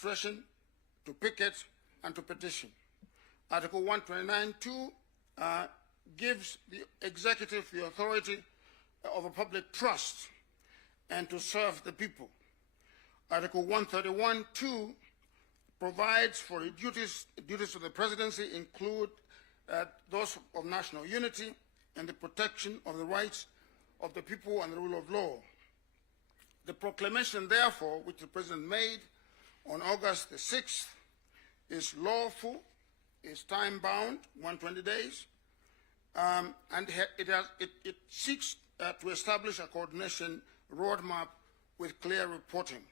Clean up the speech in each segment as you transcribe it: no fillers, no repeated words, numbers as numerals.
demonstration, to picket, and to petition. Article 129(2) gives the executive the authority of a public trust and to serve the people. Article 131(2) provides for the duties of the presidency include those of national unity and the protection of the rights of the people and the rule of law. The proclamation, therefore, which the President made on August the 6th is lawful, is time-bound, 120 days, and it seeks to establish a coordination roadmap with clear reporting.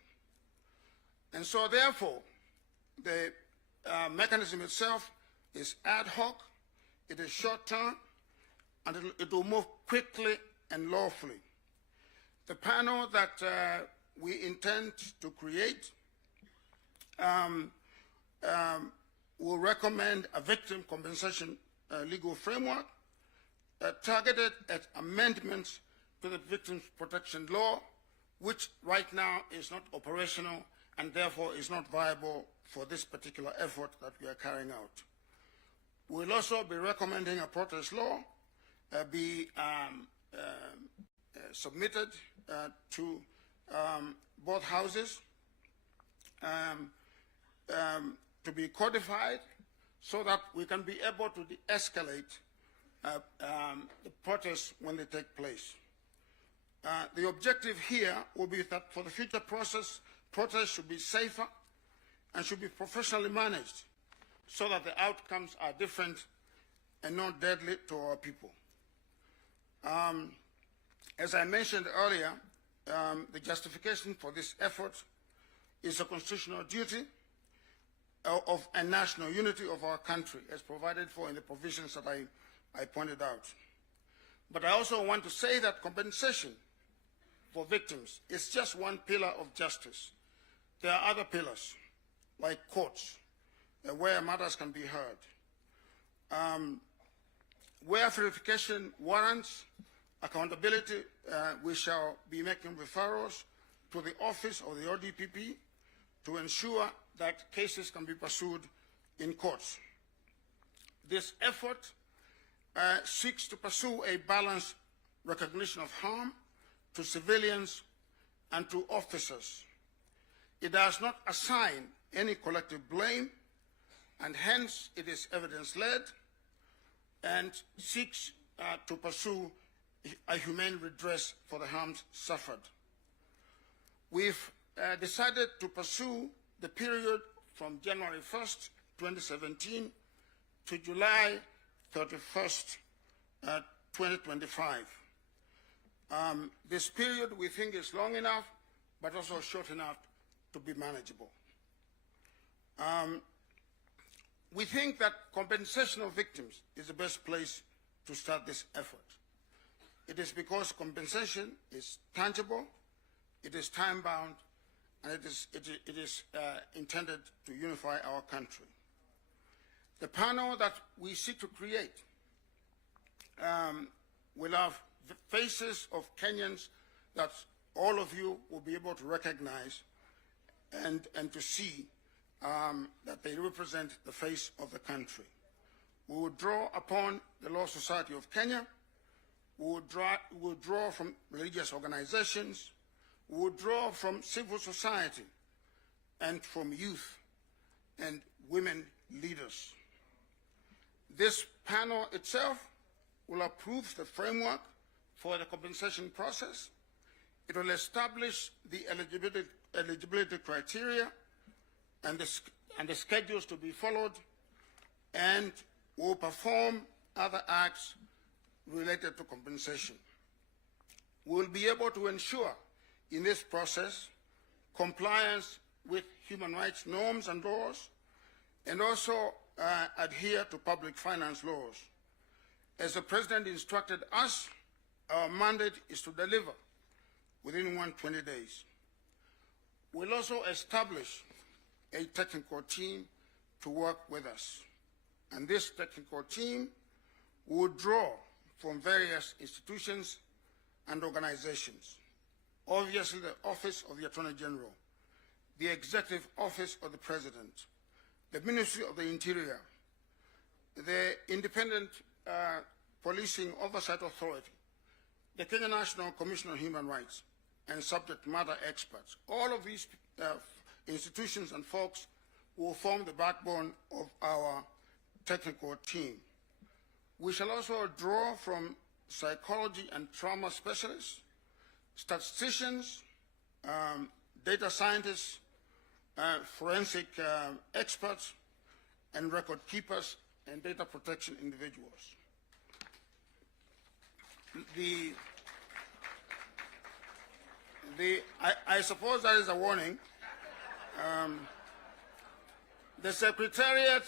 And so, therefore, the mechanism itself is ad hoc, it is short-term, and it will move quickly and lawfully. The panel that we intend to create will recommend a victim compensation legal framework targeted at amendments to the Victims Protection Law, which right now is not operational and therefore is not viable for this particular effort that we are carrying out. We'll also be recommending a protest law be submitted to both houses to be codified so that we can be able to de-escalate the protests when they take place. The objective here will be that for the future protests should be safer and should be professionally managed so that the outcomes are different and not deadly to our people. As I mentioned earlier, the justification for this effort is a constitutional duty of a national unity of our country, as provided for in the provisions that I pointed out. But I also want to say that compensation for victims is just one pillar of justice. There are other pillars, like courts, where matters can be heard. Where verification warrants accountability, we shall be making referrals to the office of the ODPP to ensure that cases can be pursued in courts. This effort seeks to pursue a balanced recognition of harm to civilians and to officers. It does not assign any collective blame, and hence it is evidence-led and seeks to pursue a humane redress for the harms suffered. We've decided to pursue the period from January 1st, 2017 to July 31st, 2025. This period we think is long enough, but also short enough to be manageable. We think that compensation of victims is the best place to start this effort. It is because compensation is tangible, it is time-bound, and it is intended to unify our country. The panel that we seek to create will have the faces of Kenyans that all of you will be able to recognize and to see that they represent the face of the country. We will draw upon the Law Society of Kenya. We will draw from religious organizations. We will draw from civil society and from youth and women leaders. This panel itself will approve the framework for the compensation process. It will establish the eligibility criteria and the schedules to be followed, and will perform other acts related to compensation. We will be able to ensure in this process compliance with human rights norms and laws, and also adhere to public finance laws. As the President instructed us, our mandate is to deliver within 120 days. We'll also establish a technical team to work with us. And this technical team will draw from various institutions and organizations. Obviously, the Office of the Attorney General, the Executive Office of the President, the Ministry of the Interior, the Independent Policing Oversight Authority, the Kenya National Commission on Human Rights, and subject matter experts. All of these institutions and folks will form the backbone of our technical team. We shall also draw from psychology and trauma specialists, statisticians, data scientists, forensic experts, and record keepers and data protection individuals. I suppose that is a warning. The Secretariat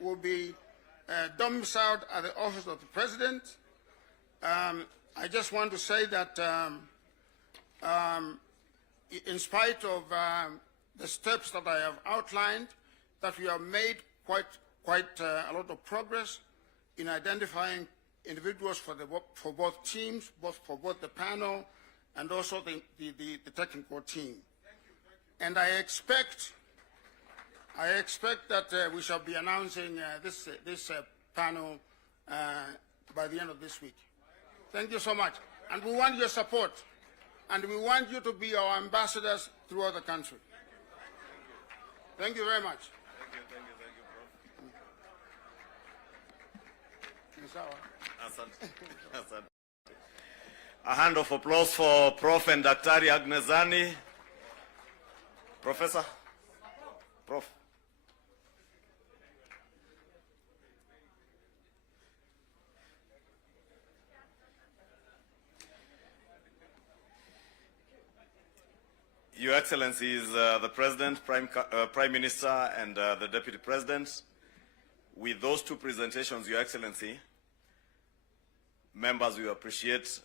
will be domiciled at the Office of the President. I just want to say that in spite of the steps that I have outlined, that we have made quite a lot of progress in identifying individuals for both teams, for both the panel and also the technical team. And I expect that we shall be announcing this panel by the end of this week. Thank you so much. And we want your support. And we want you to be our ambassadors throughout the country. Thank you very much. Prof. A hand of applause for Prof. and Daktari Agnezani. Professor? Prof. Your Excellencies, the President, Prime Minister, and the Deputy President, with those two presentations, Your Excellency, members, we appreciate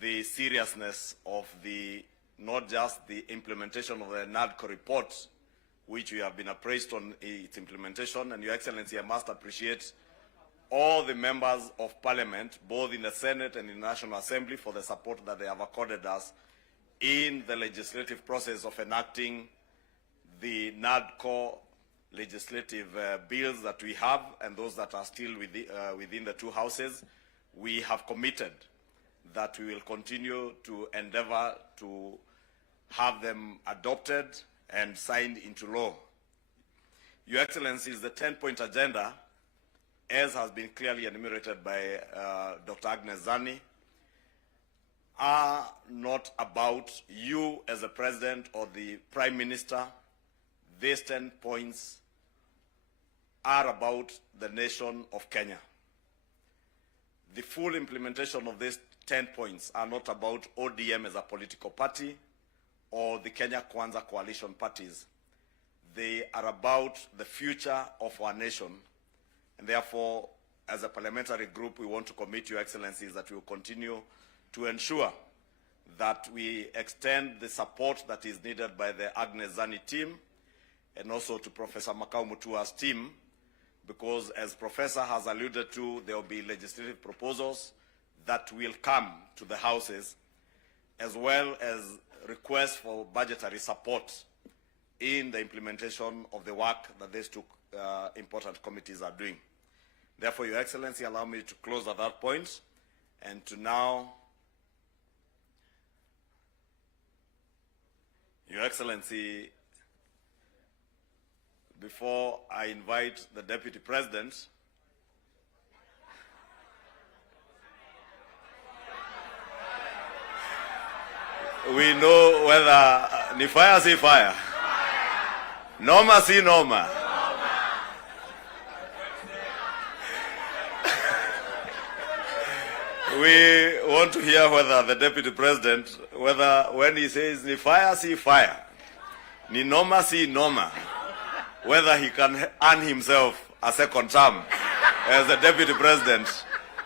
the seriousness of not just the implementation of the NADCO report, which we have been appraised on its implementation, and Your Excellency, I must appreciate all the members of Parliament, both in the Senate and in the National Assembly, for the support that they have accorded us in the legislative process of enacting the NADCO legislative bills that we have and those that are still within the two houses. We have committed that we will continue to endeavor to have them adopted and signed into law. Your Excellencies, the 10-point agenda, as has been clearly enumerated by Dr. Agnezani, are not about you as a president or the Prime Minister. These 10 points are about the nation of Kenya. The full implementation of these 10 points are not about ODM as a political party or the Kenya Kwanza coalition parties. They are about the future of our nation. And therefore, as a parliamentary group, we want to commit, Your Excellencies, that we will continue to ensure that we extend the support that is needed by the Agnezani team and also to Professor Makau Mutua's team, because as Professor has alluded to, there will be legislative proposals that will come to the houses, as well as requests for budgetary support in the implementation of the work that these two important committees are doing. Therefore, Your Excellency, allow me to close at that point and to now, Your Excellency, before I invite the Deputy President, we know whether ni fire si fire, noma si noma. We want to hear whether the Deputy President, whether when he says ni fire si fire, ni noma si noma, whether he can earn himself a second term as the Deputy President,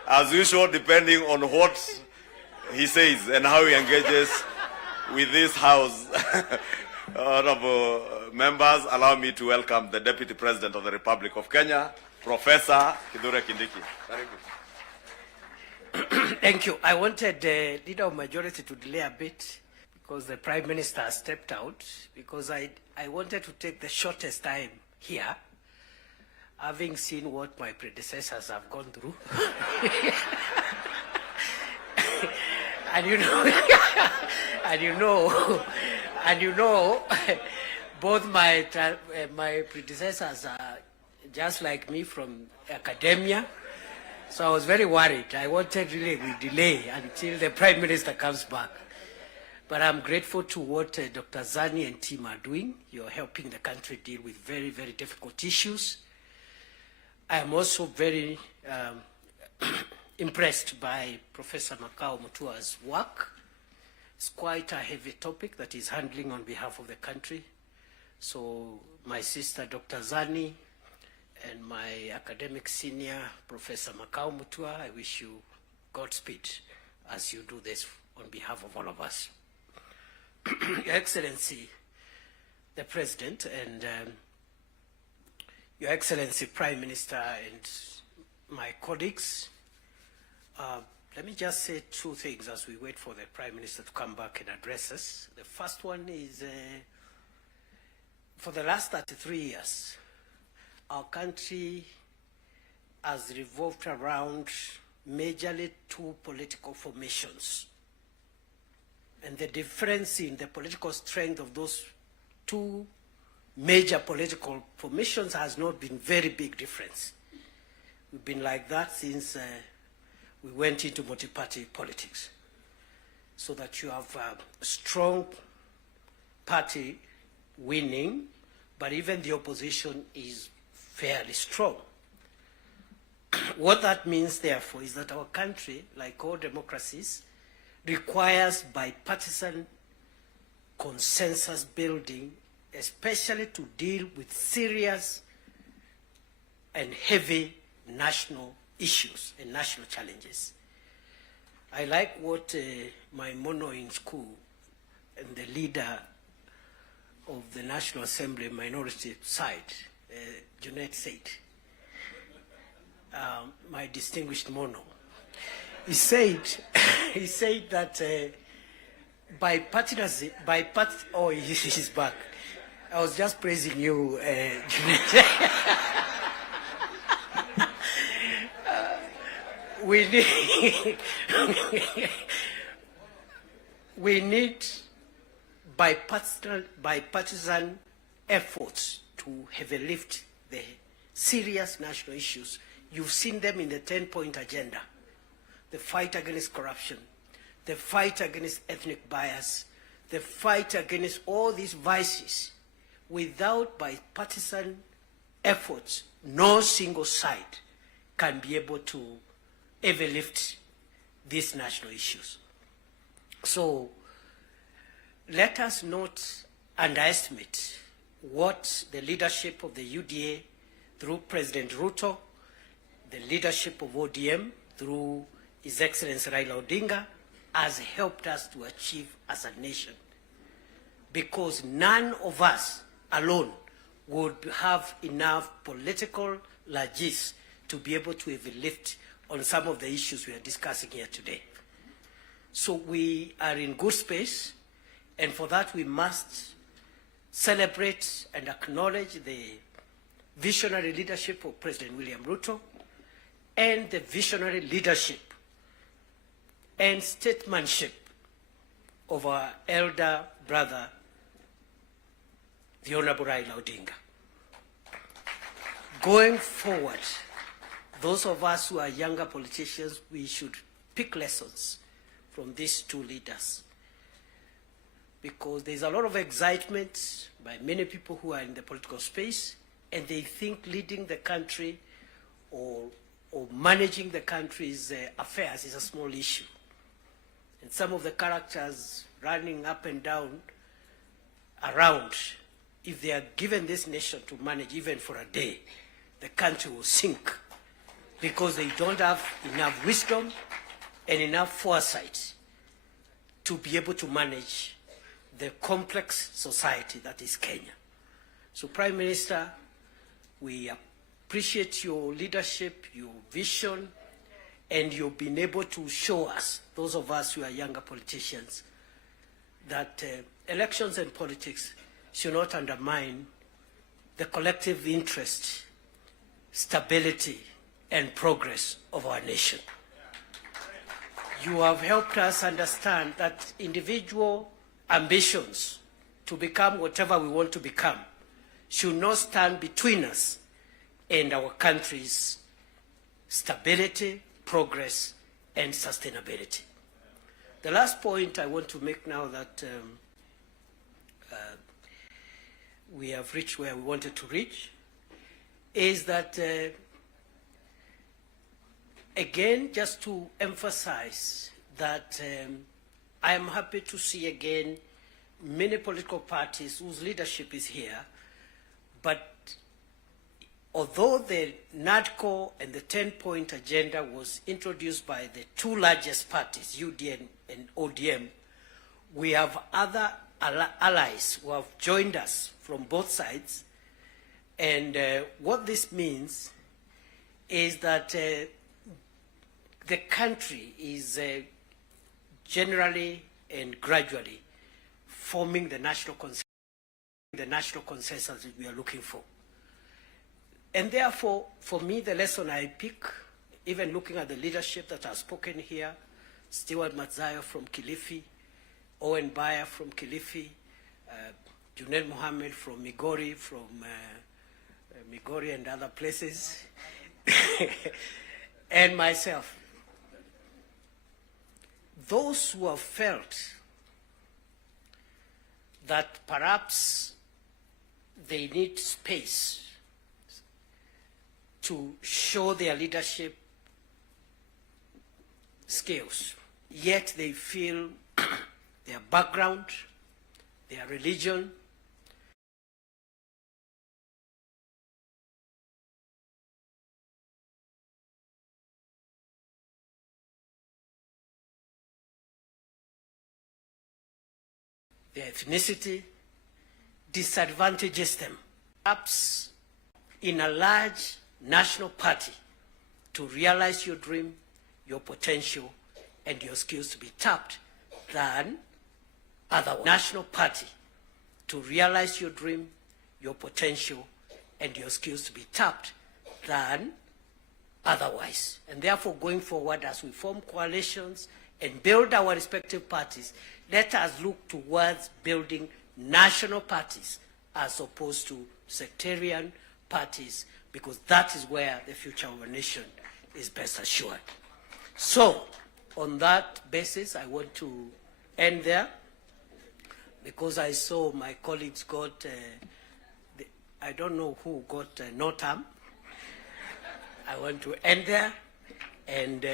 as usual, depending on what he says and how he engages with this House. Honorable members, allow me to welcome the Deputy President of the Republic of Kenya, Professor Kithure Kindiki. Very good. Thank you. I wanted the Leader of Majority to delay a bit because the Prime Minister stepped out, because I wanted to take the shortest time here, having seen what my predecessors have gone through. and you know, both my predecessors are just like me from academia. So I was very worried. I wanted really we delay until the Prime Minister comes back. But I'm grateful to what Dr. Zani and team are doing. You're helping the country deal with very, very difficult issues. I am also very impressed by Professor Makao Mutua's work. It's quite a heavy topic that he's handling on behalf of the country. So my sister, Dr. Zani, and my academic senior, Professor Makao Mutua, I wish you Godspeed as you do this on behalf of all of us. Your Excellency, the President, and Your Excellency, Prime Minister, and my colleagues, let me just say two things as we wait for the Prime Minister to come back and address us. The first one is, for the last 33 years, our country has revolved around majorly two political formations. And the difference in the political strength of those two major political formations has not been very big difference. We've been like that since we went into multi-party politics. So that you have a strong party winning, but even the opposition is fairly strong. What that means, therefore, is that our country, like all democracies, requires bipartisan consensus building, especially to deal with serious and heavy national issues and national challenges. I like what my mono in school and the leader of the National Assembly minority side, Junaid said, my distinguished mono. He said that bipartisanship, oh, he's back. I was just praising you, Junaid. We need bipartisan efforts to heavily lift the serious national issues. You've seen them in the 10-point agenda. The fight against corruption, the fight against ethnic bias, the fight against all these vices. Without bipartisan efforts, no single side can be able to ever lift these national issues. So let us not underestimate what the leadership of the UDA through President Ruto, the leadership of ODM through His Excellency Raila Odinga has helped us to achieve as a nation. Because none of us alone would have enough political largesse to be able to even lift on some of the issues we are discussing here today. So we are in good space, and for that we must celebrate and acknowledge the visionary leadership of President William Ruto and the visionary leadership and statesmanship of our elder brother, the Honorable Raila Odinga. Going forward, those of us who are younger politicians, we should pick lessons from these two leaders. Because there's a lot of excitement by many people who are in the political space, and they think leading the country or managing the country's affairs is a small issue. And some of the characters running up and down around, if they are given this nation to manage even for a day, the country will sink because they don't have enough wisdom and enough foresight to be able to manage the complex society that is Kenya. So, Prime Minister, we appreciate your leadership, your vision, and you've been able to show us, those of us who are younger politicians, that elections and politics should not undermine the collective interest, stability, and progress of our nation. You have helped us understand that individual ambitions to become whatever we want to become should not stand between us and our country's stability, progress, and sustainability. The last point I want to make now that we have reached where we wanted to reach is that, again, just to emphasize that I am happy to see again many political parties whose leadership is here, but although the NADCO and the 10-point agenda was introduced by the two largest parties, UDN and ODM, we have other allies who have joined us from both sides. And what this means is that the country is generally and gradually forming the national consensus that we are looking for. And therefore, for me, the lesson I pick, even looking at the leadership that has spoken here, Stewart Matzayo from Kilifi, Owen Bayer from Kilifi, Junel Mohammed from Migori, Migori and other places, and myself. Those who have felt that perhaps they need space to show their leadership skills, yet they feel their background, their religion, their ethnicity disadvantages them. Perhaps in a large national party, to realize your dream, your potential, and your skills to be tapped than other national party, to realize your dream, your potential, and your skills to be tapped than otherwise. And therefore, going forward, as we form coalitions and build our respective parties, let us look towards building national parties as opposed to sectarian parties, because that is where the future of a nation is best assured. So, on that basis, I want to end there, because I saw my colleagues got, I don't know who got no term. I want to end there and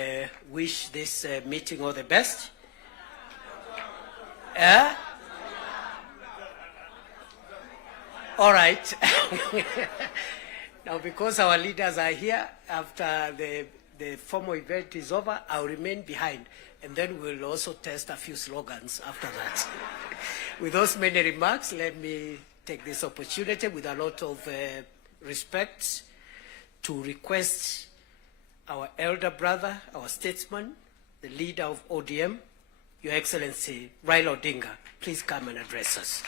wish this meeting all the best. All right. Now, because our leaders are here, after the formal event is over, I'll remain behind, and then we'll also test a few slogans after that. With those many remarks, let me take this opportunity with a lot of respect to request our elder brother, our statesman, the leader of ODM, Your Excellency Raila Odinga, please come and address us.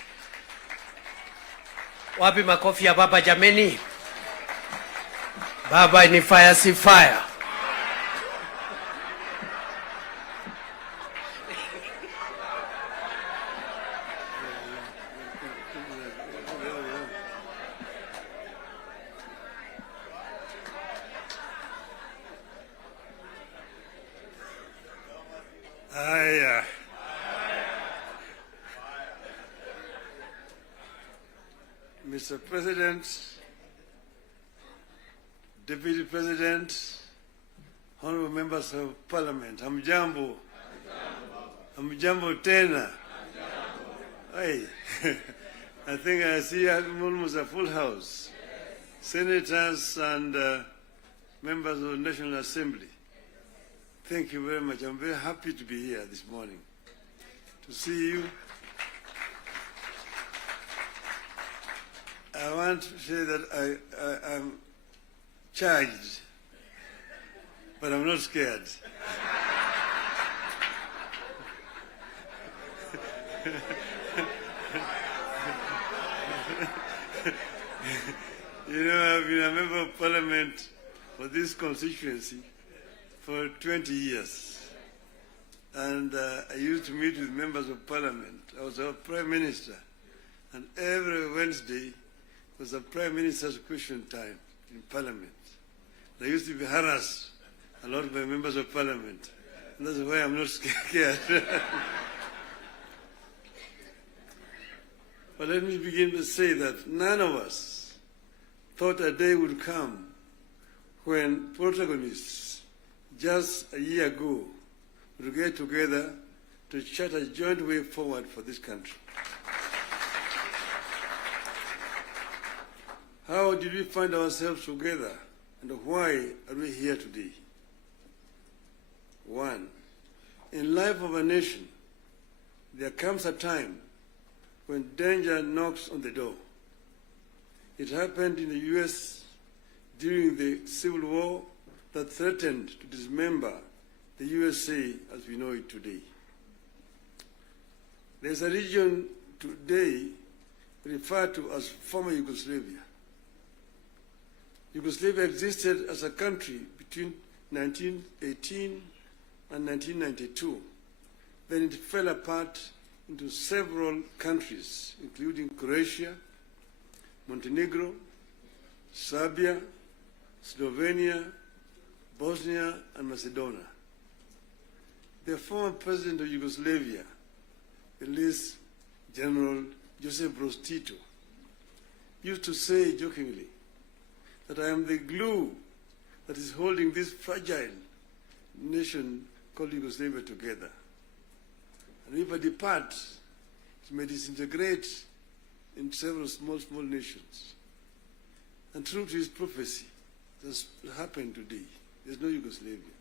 Wapi makofi ya baba jameni? Baba ni fire si fire. Mr. President, Deputy President, honorable members of Parliament, hamjambo. Hamjambo tena. Hey, I think I see almost a full house. Senators and members of the National Assembly, thank you very much. I'm very happy to be here this morning to see you. I want to say that I'm charged, but I'm not scared. You know, I've been a member of Parliament for this constituency for 20 years. And I used to meet with members of Parliament. I was a Prime Minister. And every Wednesday was a Prime Minister's question time in Parliament. I used to be harassed a lot by members of Parliament. And that's why I'm not scared. But let me begin to say that none of us thought a day would come when protagonists just a year ago would get together to chart a joint way forward for this country. How did we find ourselves together, and why are we here today? One, in life of a nation, there comes a time when danger knocks on the door. It happened in the U.S. during the Civil War that threatened to dismember the USA as we know it today. There's a region today referred to as former Yugoslavia. Yugoslavia existed as a country between 1918 and 1992. Then it fell apart into several countries, including Croatia, Montenegro, Serbia, Slovenia, Bosnia, and Macedonia. The former president of Yugoslavia, the late General Joseph Broz Tito, used to say jokingly that I am the glue that is holding this fragile nation called Yugoslavia together. And if I depart, it may disintegrate in several small nations. And true to his prophecy, this happened today. There's no Yugoslavia.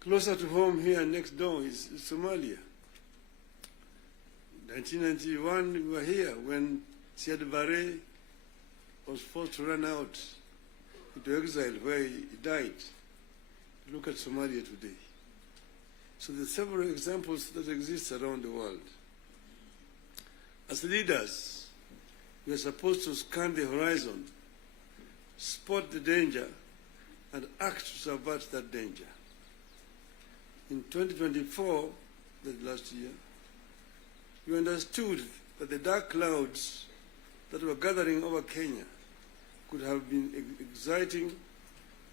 Closer to home here next door is Somalia. In 1991, we were here when Siad Barre was forced to run out into exile where he died. Look at Somalia today. So there are several examples that exist around the world. As leaders, we are supposed to scan the horizon, spot the danger, and act to subvert that danger. In 2024, the last year, we understood that the dark clouds that were gathering over Kenya could have been exciting,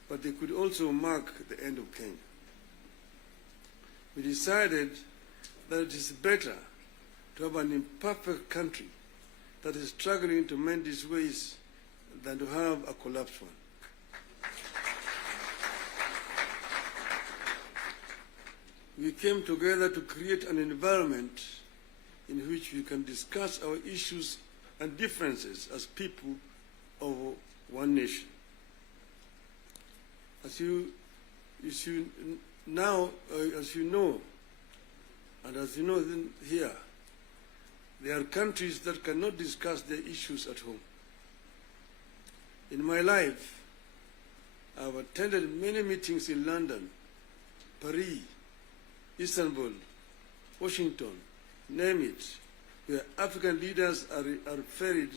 but they could also mark the end of Kenya. We decided that it is better to have an imperfect country that is struggling to mend its ways than to have a collapsed one. We came together to create an environment in which we can discuss our issues and differences as people of one nation. As you know, and as you know here, there are countries that cannot discuss their issues at home. In my life, I've attended many meetings in London, Paris, Istanbul, Washington, name it, where African leaders are ferried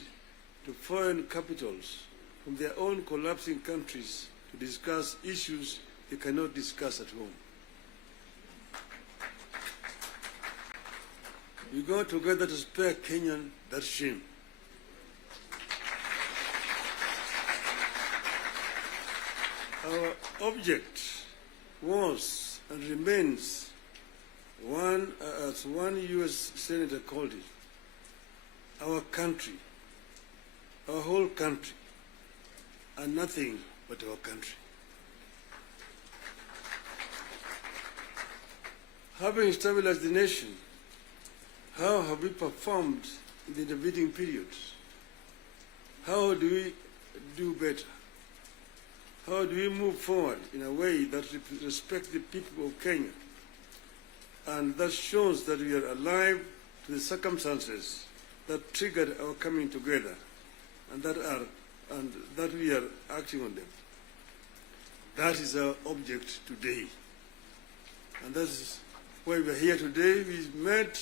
to foreign capitals from their own collapsing countries to discuss issues they cannot discuss at home. We go together to spare Kenyan that shame. Our object was and remains one, as one U.S. Senator called it, our country, our whole country, and nothing but our country. Having stabilized the nation, how have we performed in the intervening periods? How do we do better? How do we move forward in a way that respects the people of Kenya and that shows that we are alive to the circumstances that triggered our coming together and that we are acting on them? That is our object today. And that is why we are here today. We met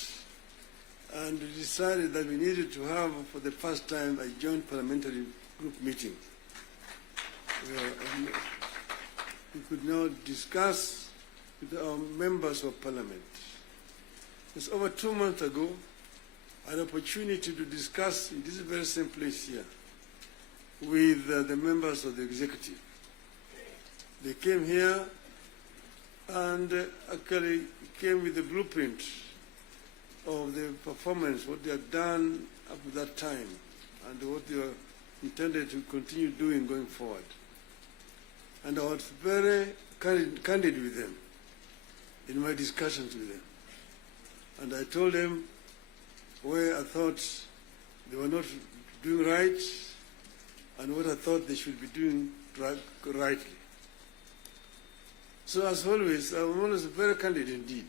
and we decided that we needed to have, for the first time, a joint parliamentary group meeting. We could now discuss with our members of parliament. It's over 2 months ago, I had an opportunity to discuss in this very same place here with the members of the executive. They came here and actually came with the blueprint of the performance, what they had done up to that time, and what they were intended to continue doing going forward. And I was very candid with them in my discussions with them. And I told them where I thought they were not doing right and what I thought they should be doing rightly. So as always, I'm always very candid indeed.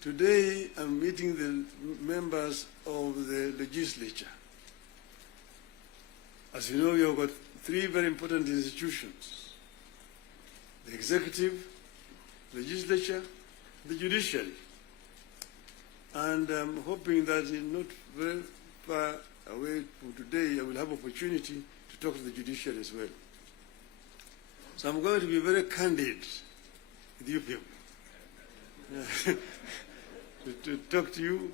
Today, I'm meeting the members of the legislature. As you know, we have got 3 very important institutions: the executive, legislature, the judiciary. And I'm hoping that in not very far away from today, I will have opportunity to talk to the judiciary as well. So I'm going to be very candid with you people. To talk to you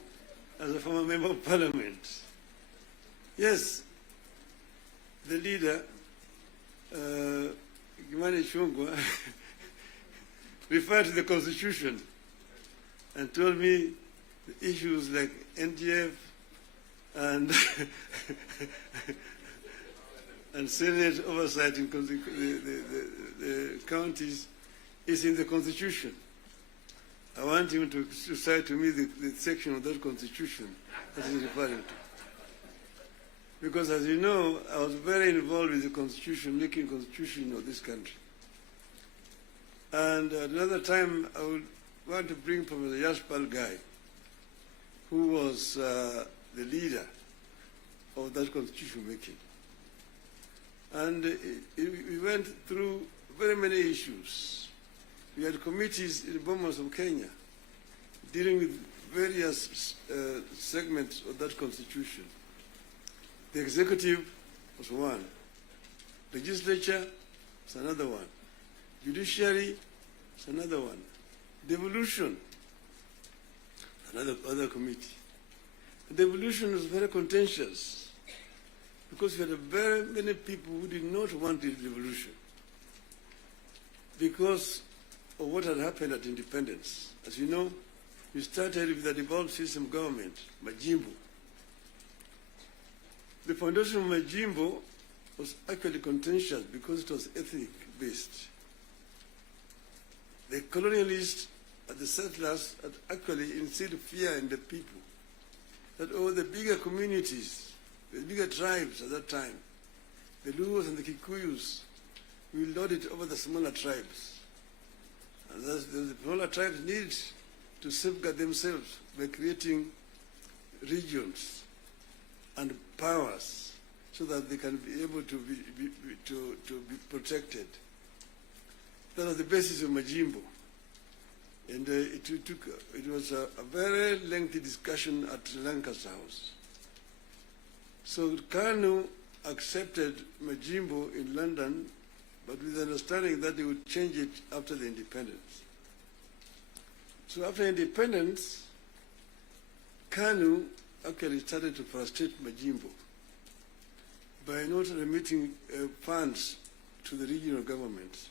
as a former member of parliament. Yes, the leader, Kimani Ichung'wah, referred to the constitution and told me the issues like NGF and and Senate oversight in the counties is in the constitution. I want him to cite to me the section of that constitution that he's referring to. Because as you know, I was very involved with the constitution, making constitution of this country. And at another time, I would want to bring Professor Yashpal Gai, who was the leader of that constitution making. And we went through very many issues. We had committees in the Bomas of Kenya dealing with various segments of that constitution. The executive was one. Legislature is another one. Judiciary is another one. Devolution, other committee. The devolution was very contentious because we had very many people who did not want the devolution because of what had happened at independence. As you know, we started with the devolved system government, Majimbo. The foundation of Majimbo was actually contentious because it was ethnic-based. The colonialists and the settlers had actually instilled fear in the people that all the bigger communities, the bigger tribes at that time, the Luos and the Kikuyus, will lord it over the smaller tribes. And thus the smaller tribes need to safeguard themselves by creating regions and powers so that they can be able to be protected. That was the basis of Majimbo. And it was a very lengthy discussion at Lancaster House. So Kanu accepted Majimbo in London, but with the understanding that they would change it after the independence. So after independence, Kanu actually started to frustrate Majimbo by not remitting funds to the regional governments.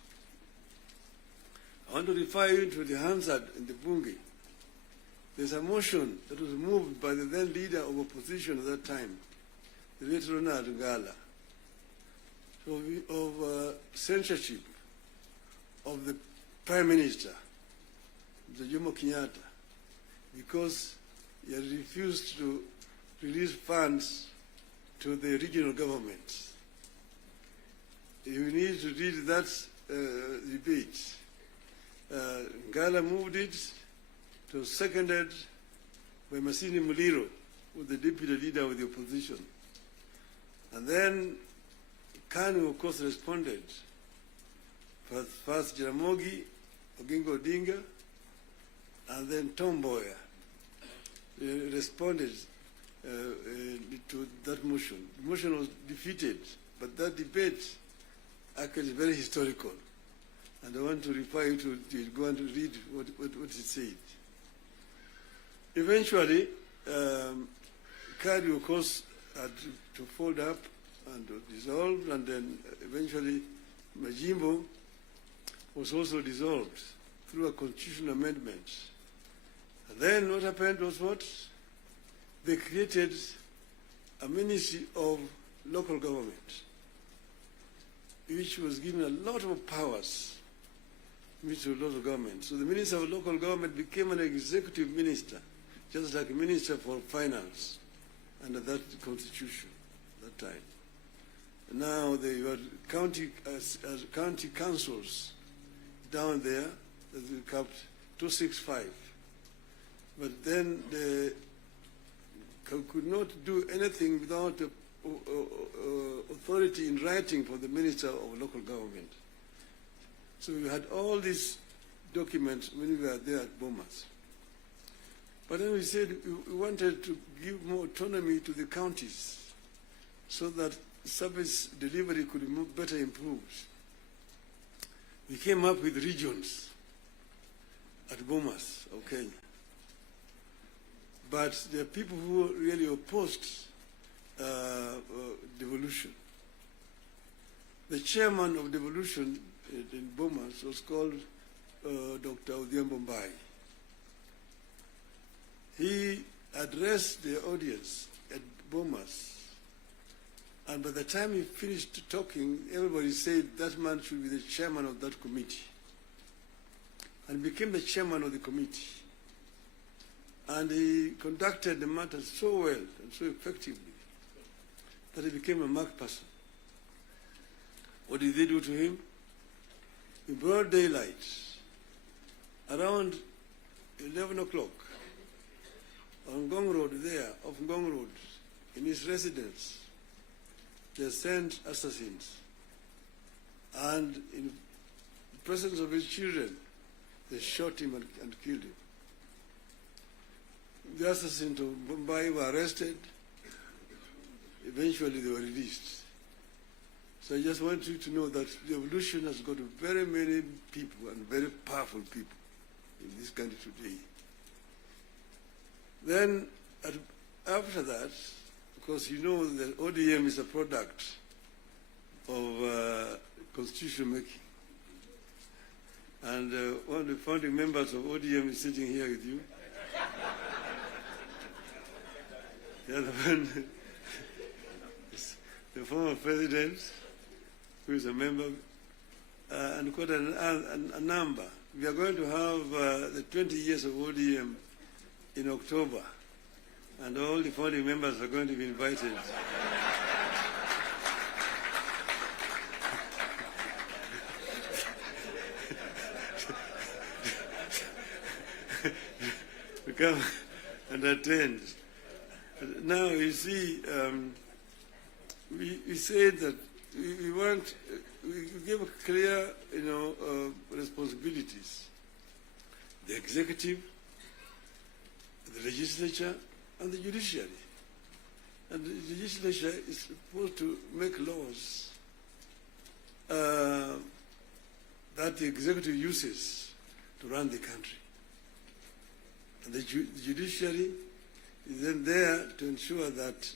I want to refer you to the Hansard in the Bunge. There's a motion that was moved by the then leader of opposition at that time, the late Ronald Ngala, of censorship of the Prime Minister, Mr. Jomo Kenyatta, because he had refused to release funds to the regional governments. You need to read that debate. Ngala moved it, it was seconded by Masini Muliro, who was the deputy leader of the opposition. And then Kanu, of course, responded. First Jaramogi Oginga Odinga, and then Tom Mboya responded to that motion. The motion was defeated, but that debate actually is very historical. And I want to refer you to it. Go and read what it said. Eventually, Kadi, of course, had to fold up and dissolve, and then eventually Majimbo was also dissolved through a constitutional amendment. And then what happened was what? They created a Ministry of Local Government, which was given a lot of powers, Ministry of Local Government. So the Minister of Local Government became an executive minister, just like a Minister for Finance under that constitution at that time. Now they were county councils down there that we capped 265. But then they could not do anything without authority in writing for the Minister of Local Government. So we had all these documents when we were there at Bomas. But then we said we wanted to give more autonomy to the counties so that service delivery could be better improved. We came up with regions at Bomas of Kenya. But there are people who really opposed devolution. The chairman of devolution in Bomas was called Dr. ODM-Kenya. He addressed the audience at Bomas, and by the time he finished talking, everybody said that man should be the chairman of that committee, and became the chairman of the committee. And he conducted the matter so well and so effectively that he became a marked person. What did they do to him? In broad daylight, around 11 o'clock, on Ngong Road there, off Ngong Road, in his residence, they sent assassins. And in the presence of his children, they shot him and killed him. The assassins of Mumbai were arrested. Eventually, they were released. So I just want you to know that the revolution has got very many people and very powerful people in this country today. Then, after that, because you know that ODM is a product of constitution making. And one of the founding members of ODM is sitting here with you. The other one is the former president, who is a member, and quite a number. We are going to have the 20 years of ODM in October, and all the founding members are going to be invited. to come and attend. Now, you see, we said that we want, we give clear, responsibilities. The executive, the legislature, and the judiciary. And the legislature is supposed to make laws that the executive uses to run the country. And the judiciary is then there to ensure that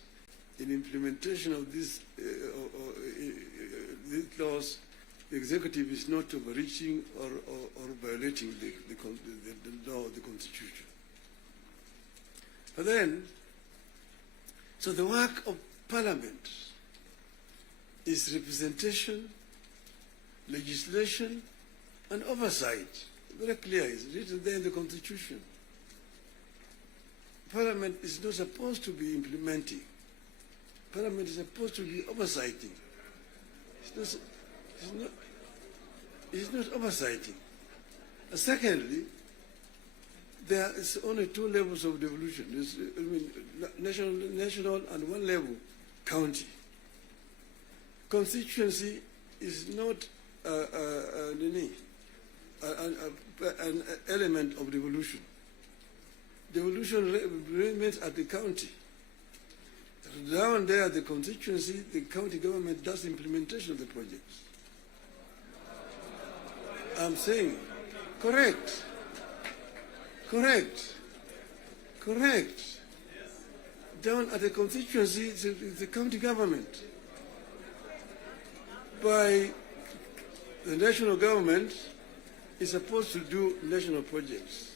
in implementation of these laws, the executive is not overreaching or violating the law, the constitution. But then, so the work of Parliament is representation, legislation, and oversight. Very clear, it's written there in the Constitution. Parliament is not supposed to be implementing. Parliament is supposed to be oversighting. It's not oversighting. And secondly, there is only two levels of devolution. There's, national and one level, county. Constituency is not an element of devolution. devolution arrangements at the county. Down there at the constituency, the county government does implementation of the projects. I'm saying, correct. Down at the constituency, it's the county government. By the national government is supposed to do national projects,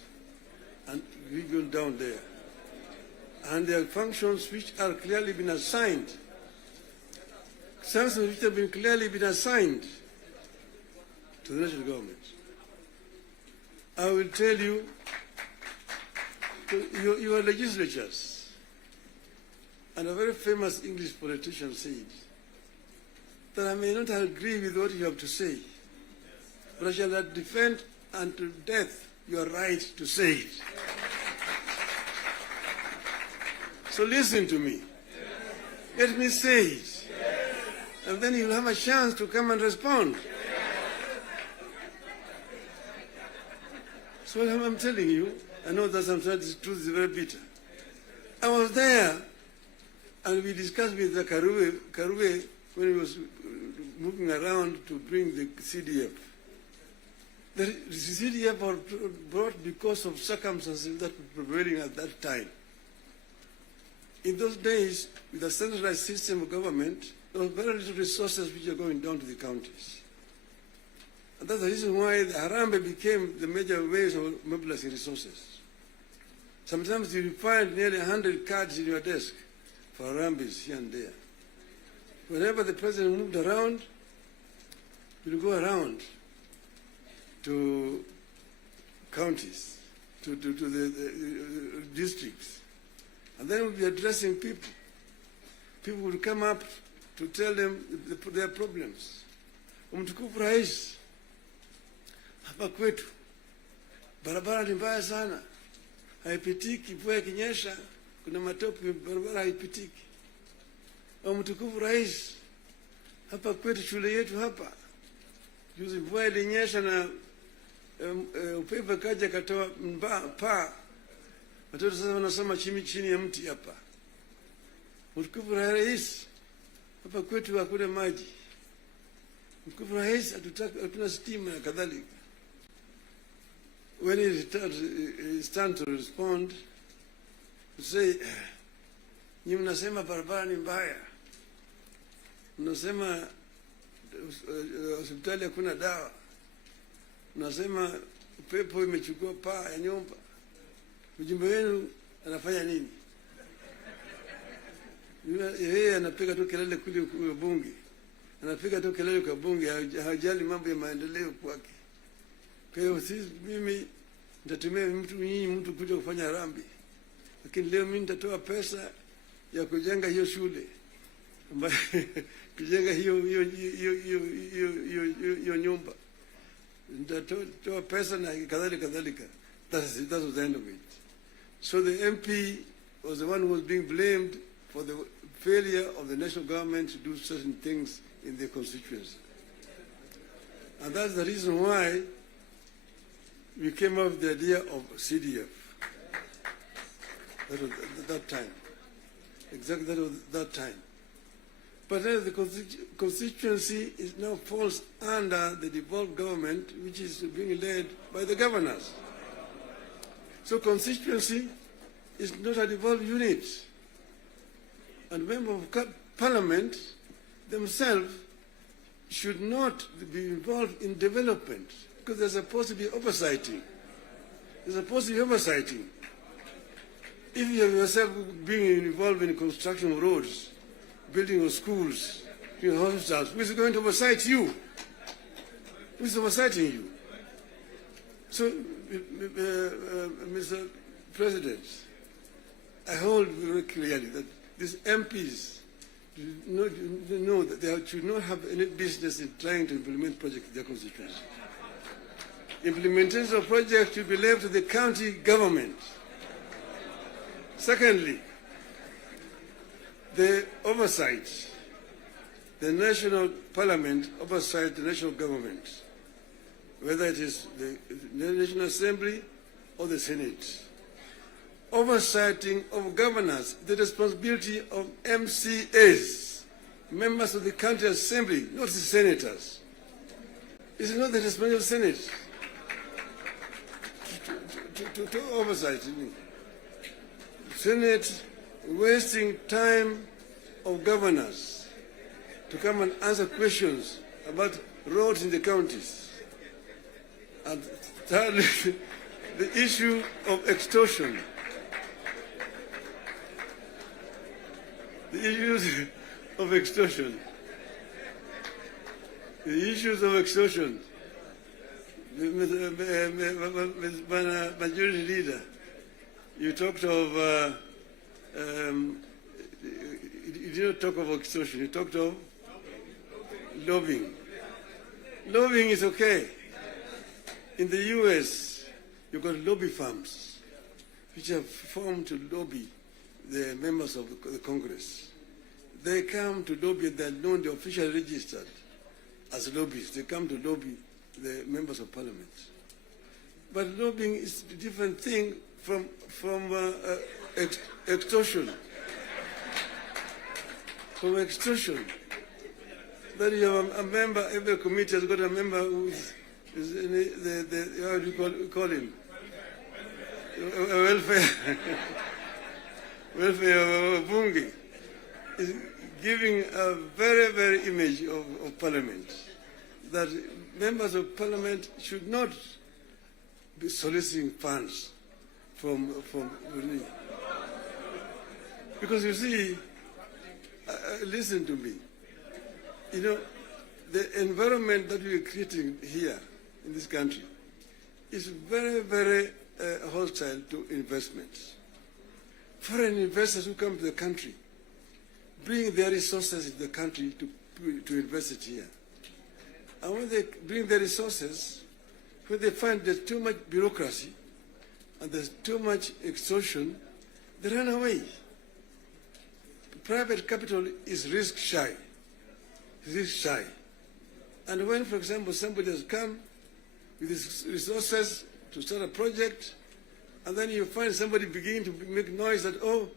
and we go down there. And there are functions which are clearly been assigned. Functions which have been clearly been assigned to the national government. I will tell you, your legislatures, and a very famous English politician said that I may not agree with what you have to say, but I shall not defend unto death your right to say it. So listen to me. Let me say it. And then you'll have a chance to come and respond. So I'm telling you, I know that sometimes the truth is very bitter. I was there, and we discussed with the Karue when he was moving around to bring the CDF. The CDF was brought because of circumstances that were prevailing at that time. In those days, with a centralized system of government, there were very little resources which are going down to the counties. And that's the reason why the Harambee became the major ways of mobilizing resources. Sometimes you find nearly 100 cards in your desk for Harambees here and there. Whenever the president moved around, we'll go around to counties, to the districts. And then we'll be addressing people. People will come up to tell them their problems. Mtukufu Rais, hapa kwetu barabara ni mbaya sana, haipitiki. Mvua ikinyesha kuna matope, barabara haipitiki. Mtukufu Rais, hapa kwetu shule yetu hapa, juzi mvua ilinyesha na upepo kaja katoa paa. Watoto sasa wanasoma chini ya mti hapa. Mtukufu Rais, hapa kwetu hakuna maji. Mtukufu Rais, hatuna stima na kadhalika. When he stands to respond, to say, nyinyi mnasema barabara ni mbaya, mnasema hospitali hakuna dawa, mnasema upepo imechukua paa ya nyumba. Mjumbe wenu anafanya nini? Yeye anapiga tu kelele kule kwa bunge. Anapiga tu kelele kwa bunge, hajali mambo ya maendeleo kwake. Kwa hiyo mimi nitatumia mtu kuja kufanya harambee. Lakini leo mimi nitatoa pesa ya kujenga hiyo shule. Kujenga hiyo nyumba. Nitatoa pesa na kadhalika. That was the end of it. So the MP was the one who was being blamed for the failure of the national government to do certain things in their constituency. And that's the reason why we came up with the idea of CDF. That was that time. Exactly that was that time. But then the constituency is now falls under the devolved government, which is being led by the governors. So constituency is not a devolved unit. And members of parliament themselves should not be involved in development because there's supposed to be oversighting. There's supposed to be oversighting. If you have yourself being involved in construction of roads, building of schools, hospitals, who is going to oversight you? Who is oversighting you? So, Mr. President, I hold very clearly that these MPs know that they should not have any business in trying to implement projects in their constituency. Implementation of projects should be left to the county government. Secondly, the oversight, the national parliament oversight the national government, whether it is the National Assembly or the Senate. oversighting of governance, the responsibility of MCAs, members of the County Assembly, not the senators. It's not the responsibility of the Senate to oversight. Senate wasting time of governors to come and answer questions about roads in the counties. And thirdly, the issue of extortion. The issues of extortion. The issues of extortion. Majority Leader, you talked of, you didn't talk of extortion, you talked of lobbying. Lobbying is okay. In the US, you've got lobby firms which have formed to lobby the members of the Congress. They come to lobby, they're known, they're officially registered as lobbyists. They come to lobby the members of Parliament. But lobbying is a different thing from extortion. From extortion. That you have a member, every committee has got a member who is how do you call him? Welfare. Welfare Bungi is giving a very, very image of Parliament, that members of Parliament should not be soliciting funds from because you see, listen to me, you know, the environment that we are creating here in this country is very, very hostile to investments. Foreign investors who come to the country bring their resources in the country to invest it here. And when they bring their resources, when they find there's too much bureaucracy and there's too much extortion, they run away. Private capital is risk shy. Risk shy. And when, for example, somebody has come with his resources to start a project, and then you find somebody beginning to make noise that, oh,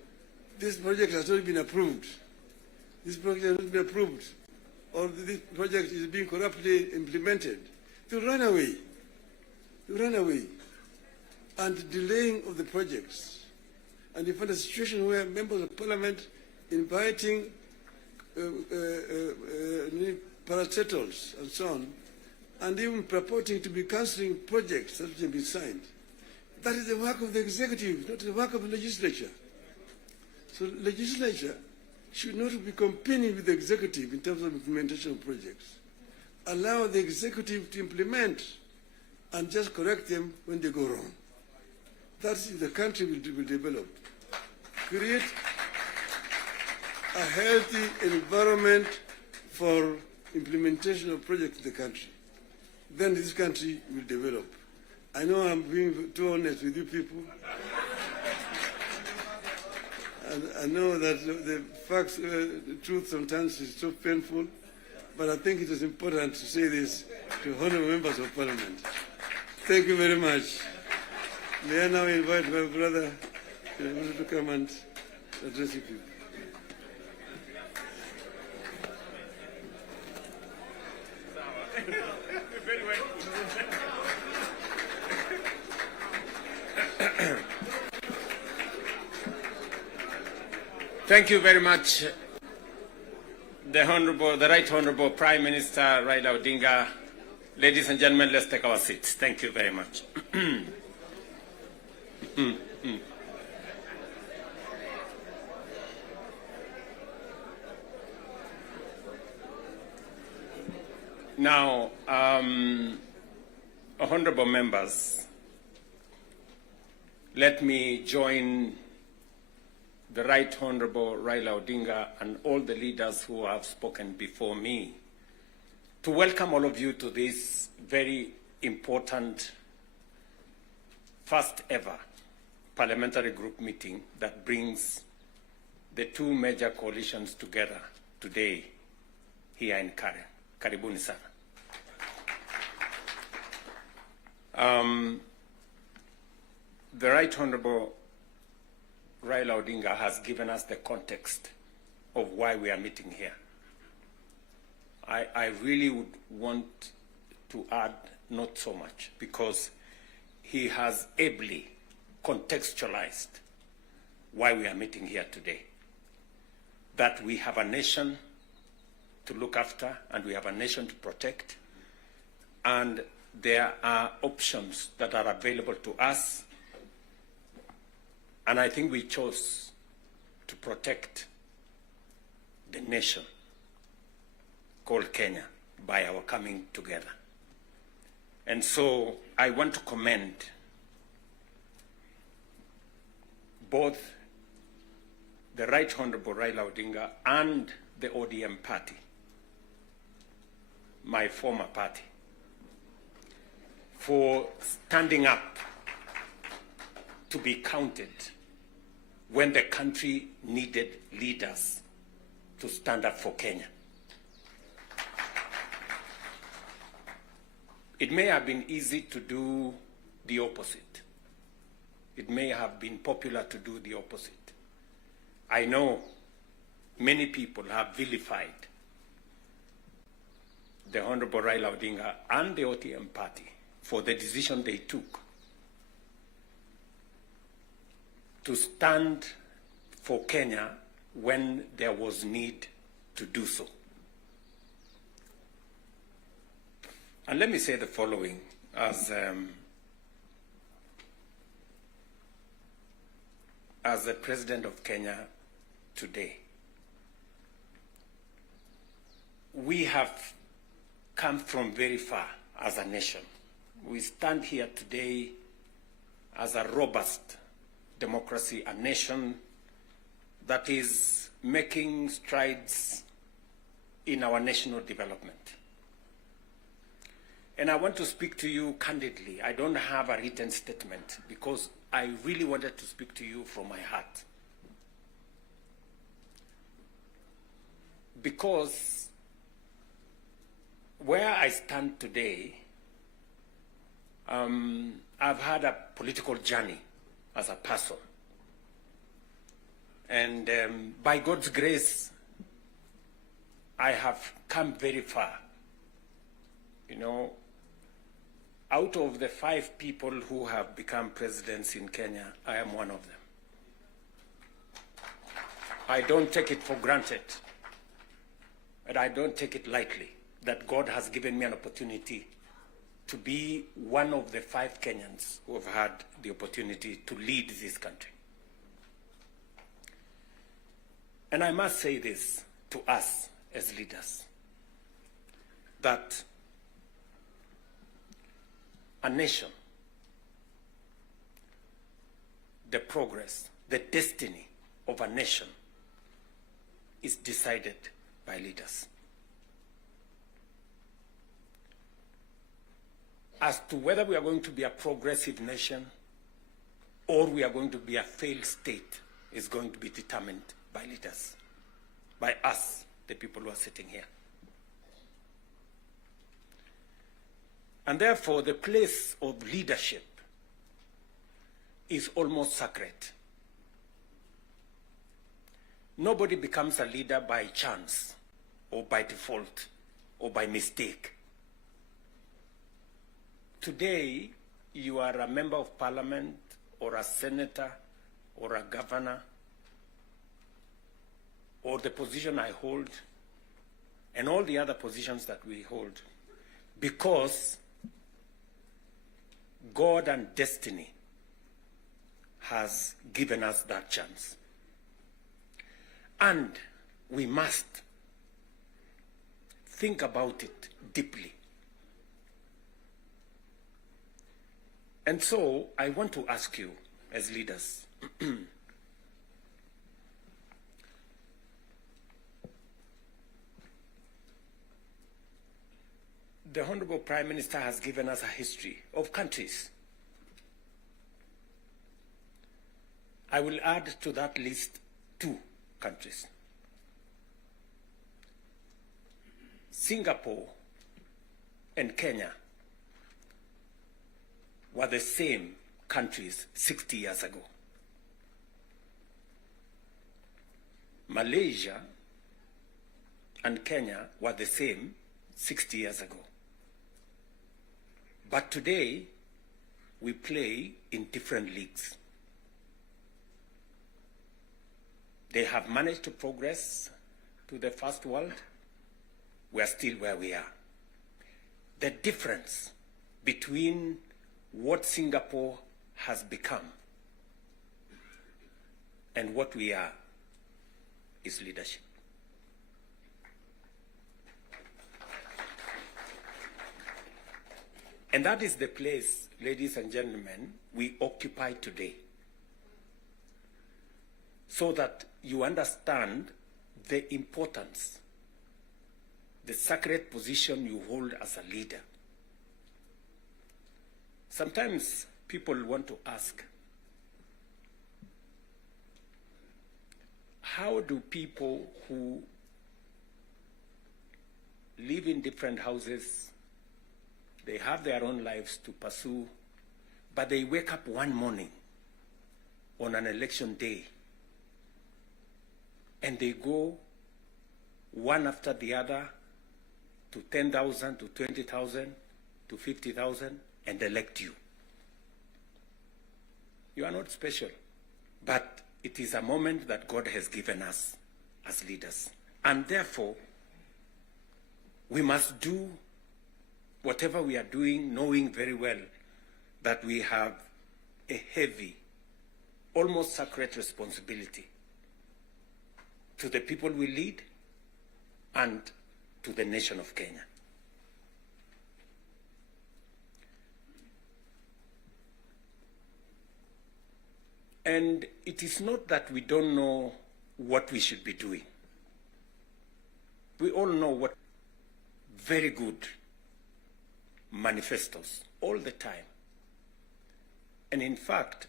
this project has not been approved. This project has not been approved. Or this project is being corruptly implemented. They run away. They run away. And delaying of the projects. And you find a situation where members of Parliament inviting parastatals and so on, and even purporting to be cancelling projects that have been signed. That is the work of the executive, not the work of the legislature. So the legislature should not be competing with the executive in terms of implementation of projects. Allow the executive to implement and just correct them when they go wrong. That's the country will develop. Create a healthy environment for implementation of projects in the country. Then this country will develop. I know I'm being too honest with you people. And I know that the facts, the truth sometimes is so painful, but I think it is important to say this to honourable members of Parliament. Thank you very much. May I now invite my brother to come and address you people. Thank you very much, the Right Honourable Prime Minister Raila Odinga. Ladies and gentlemen, let's take our seats. Thank you very much. Now, honourable members, let me join the Right Honourable Raila Odinga and all the leaders who have spoken before me to welcome all of you to this very important first ever parliamentary group meeting that brings the two major coalitions together today here in Karen. Karibuni sana. The Right Honourable Raila Odinga has given us the context of why we are meeting here. I really would want to add not so much, because he has ably contextualized why we are meeting here today. That we have a nation to look after and we have a nation to protect, and there are options that are available to us, and I think we chose to protect the nation called Kenya by our coming together. And so I want to commend both the Right Honorable Raila Odinga and the ODM party, my former party, for standing up to be counted when the country needed leaders to stand up for Kenya. It may have been easy to do the opposite. It may have been popular to do the opposite. I know many people have vilified the Honorable Raila Odinga and the ODM party for the decision they took to stand for Kenya when there was need to do so. And let me say the following as the President of Kenya today. We have come from very far as a nation. We stand here today as a robust democracy, a nation that is making strides in our national development. And I want to speak to you candidly. I don't have a written statement because I really wanted to speak to you from my heart. Because where I stand today, I've had a political journey as a person. And by God's grace, I have come very far. You know, out of the 5 people who have become presidents in Kenya, I am one of them. I don't take it for granted, and I don't take it lightly that God has given me an opportunity to be one of the 5 Kenyans who have had the opportunity to lead this country. And I must say this to us as leaders, that a nation, the progress, the destiny of a nation is decided by leaders. As to whether we are going to be a progressive nation or we are going to be a failed state is going to be determined by leaders, by us, the people who are sitting here. And therefore, the place of leadership is almost sacred. Nobody becomes a leader by chance or by default or by mistake. Today, you are a member of parliament or a senator or a governor or the position I hold and all the other positions that we hold because God and destiny has given us that chance. And we must think about it deeply. And so I want to ask you as leaders, the Honorable Prime Minister has given us a history of countries. I will add to that list 2 countries. Singapore and Kenya were the same countries 60 years ago. Malaysia and Kenya were the same 60 years ago. But today, we play in different leagues. They have managed to progress to the first world. We are still where we are. The difference between what Singapore has become and what we are is leadership. And that is the place, ladies and gentlemen, we occupy today. So that you understand the importance, the sacred position you hold as a leader. Sometimes people want to ask, how do people who live in different houses, they have their own lives to pursue, but they wake up one morning on an election day and they go one after the other to 10,000, to 20,000, to 50,000 and elect you? You are not special, but it is a moment that God has given us as leaders. And therefore, we must do whatever we are doing, knowing very well that we have a heavy, almost sacred responsibility to the people we lead and to the nation of Kenya. And it is not that we don't know what we should be doing. We all know what very good manifestos all the time. And in fact,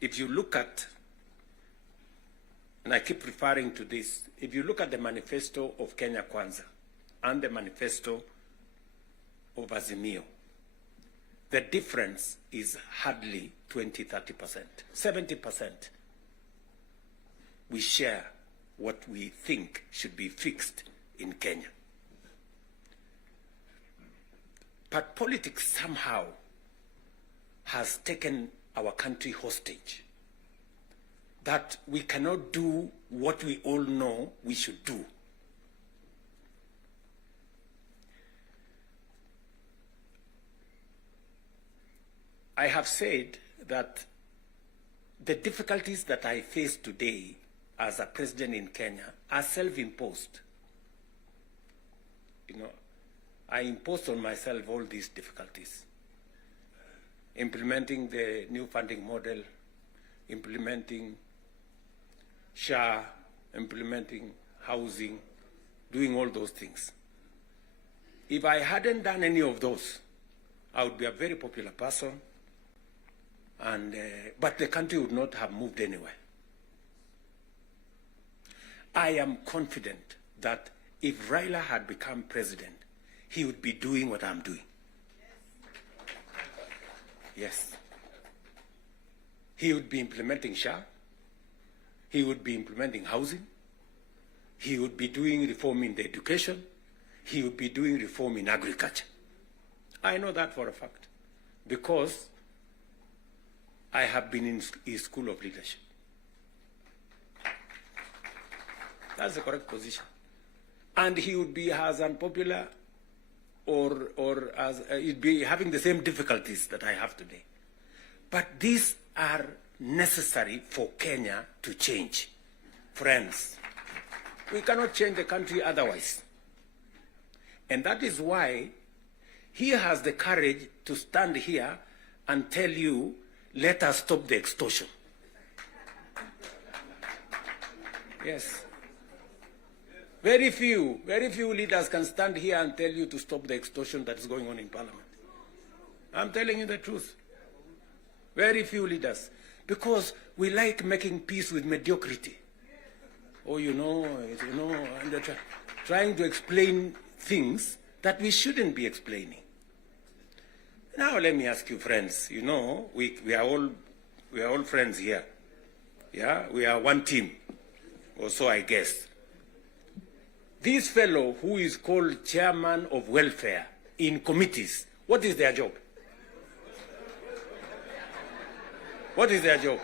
if you look at, and I keep referring to this, if you look at the manifesto of Kenya Kwanza and the manifesto of Azimio, the difference is hardly 20-30%, 70%. We share what we think should be fixed in Kenya. But politics somehow has taken our country hostage, that we cannot do what we all know we should do. I have said that the difficulties that I face today as a president in Kenya are self-imposed. You know, I imposed on myself all these difficulties. Implementing the new funding model, implementing SHA, implementing housing, doing all those things. If I hadn't done any of those, I would be a very popular person, and but the country would not have moved anywhere. I am confident that if Raila had become president, he would be doing what I'm doing. Yes. He would be implementing SHA. He would be implementing housing. He would be doing reform in the education. He would be doing reform in agriculture. I know that for a fact, because I have been in his school of leadership. That's the correct position. And he would be as unpopular or as he'd be having the same difficulties that I have today. But these are necessary for Kenya to change. Friends, we cannot change the country otherwise. And that is why he has the courage to stand here and tell you, let us stop the extortion. Yes. Very few leaders can stand here and tell you to stop the extortion that is going on in Parliament. I'm telling you the truth. Very few leaders. Because we like making peace with mediocrity. Oh, and trying to explain things that we shouldn't be explaining. Now let me ask you, friends, we are all friends here. Yeah, we are one team. or so I guess. This fellow who is called chairman of welfare in committees, what is their job? What is their job?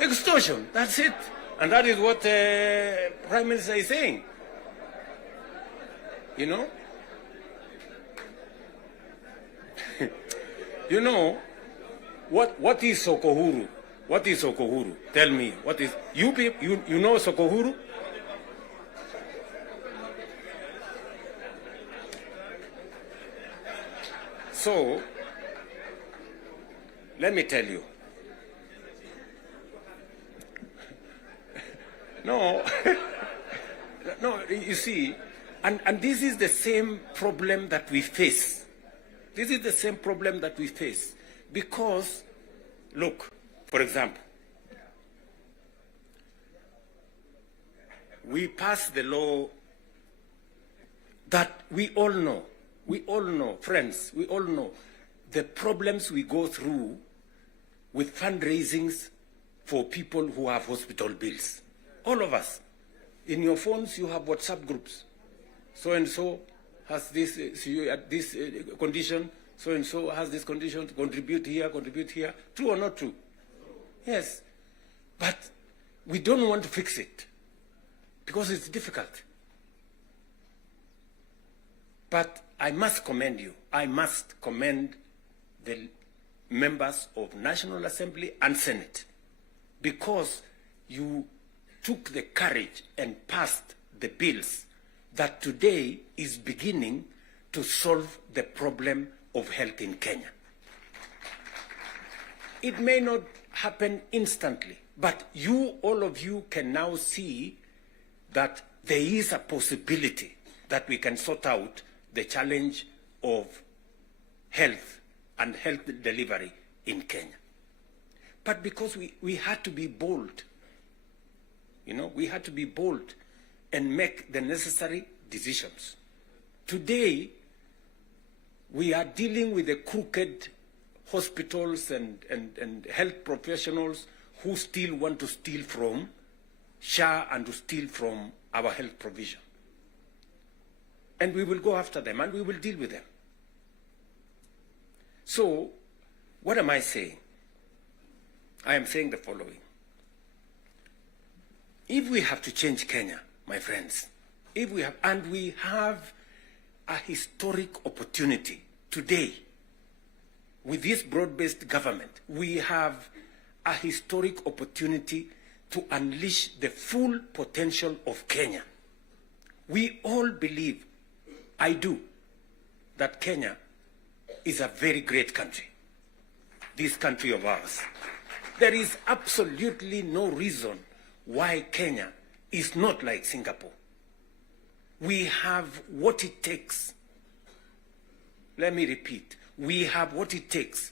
Extortion, that's it. And that is what Prime Minister is saying. You know? You know, what is Sokohuru? What is Sokohuru? Tell me, what is, you know Sokohuru? So, let me tell you. No, no, you see, and this is the same problem that we face. This is the same problem that we face. Because, look, for example, we passed the law that we all know, friends, we all know the problems we go through with fundraisings for people who have hospital bills. All of us. In your phones, you have WhatsApp groups. So-and-so has this, this condition, so-and-so has this condition, contribute here. True or not true? Yes. But we don't want to fix it because it's difficult. But I must commend you. I must commend the members of National Assembly and Senate because you took the courage and passed the bills that today is beginning to solve the problem of health in Kenya. It may not happen instantly, but you, all of you, can now see that there is a possibility that we can sort out the challenge of health and health delivery in Kenya. But because we had to be bold, you know, we had to be bold and make the necessary decisions. Today, we are dealing with the crooked hospitals and health professionals who still want to steal from SHA and to steal from our health provision. And we will go after them and we will deal with them. So, what am I saying? I am saying the following. If we have to change Kenya, my friends, we have a historic opportunity today with this broad-based government, we have a historic opportunity to unleash the full potential of Kenya. We all believe, I do, that Kenya is a very great country, this country of ours. There is absolutely no reason why Kenya is not like Singapore. We have what it takes. Let me repeat. We have what it takes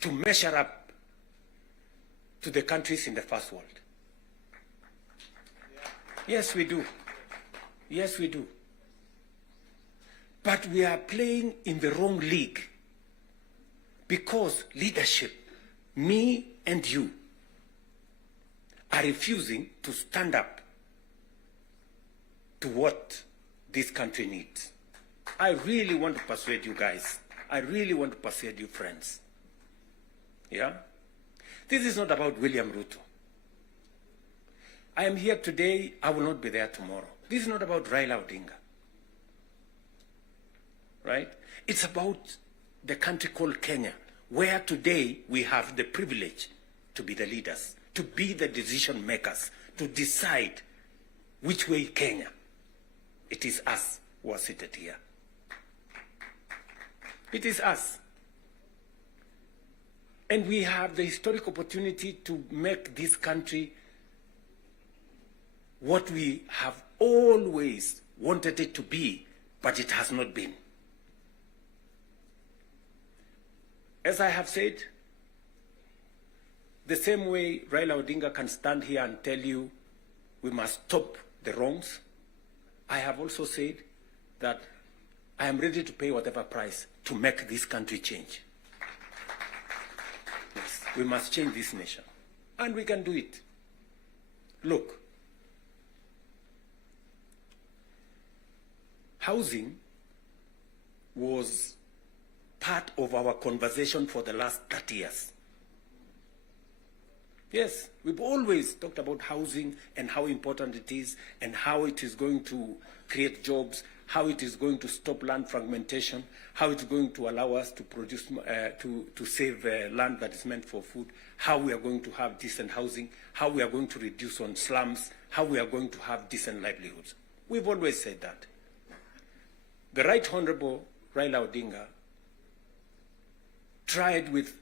to measure up to the countries in the first world. Yes, we do. Yes, we do. But we are playing in the wrong league because leadership, me and you, are refusing to stand up to what this country needs. I really want to persuade you guys. I really want to persuade you friends. Yeah? This is not about William Ruto. I am here today, I will not be there tomorrow. This is not about Raila Odinga. Right? It's about the country called Kenya, where today we have the privilege to be the leaders, to be the decision makers, to decide which way Kenya. It is us who are seated here. It is us. And we have the historic opportunity to make this country what we have always wanted it to be, but it has not been. As I have said, the same way Raila Odinga can stand here and tell you we must stop the wrongs, I have also said that I am ready to pay whatever price to make this country change. Yes, we must change this nation. And we can do it. Look, housing was part of our conversation for the last 30 years. Yes, we've always talked about housing and how important it is and how it is going to create jobs, how it is going to stop land fragmentation, how it's going to allow us to produce, to save land that is meant for food, how we are going to have decent housing, how we are going to reduce on slums, how we are going to have decent livelihoods. We've always said that. The Right Honorable Raila Odinga tried with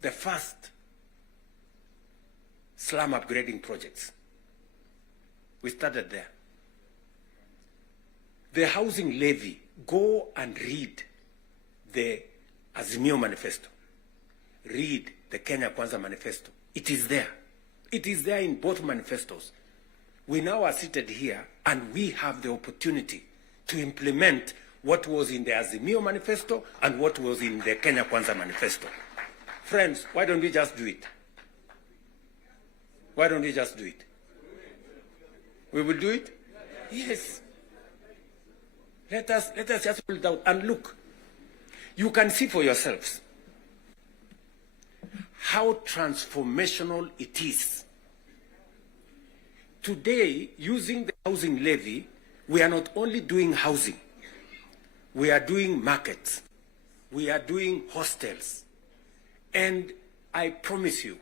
the first slum upgrading projects. We started there. The housing levy, go and read the Azimio Manifesto. Read the Kenya Kwanza Manifesto. It is there. It is there in both manifestos. We now are seated here and we have the opportunity to implement what was in the Azimio Manifesto and what was in the Kenya Kwanza Manifesto. Friends, why don't we just do it? Why don't we just do it? We will do it? Yes. Let us just build out and look. You can see for yourselves how transformational it is. Today, using the housing levy, we are not only doing housing, we are doing markets, we are doing hostels. And I promise you,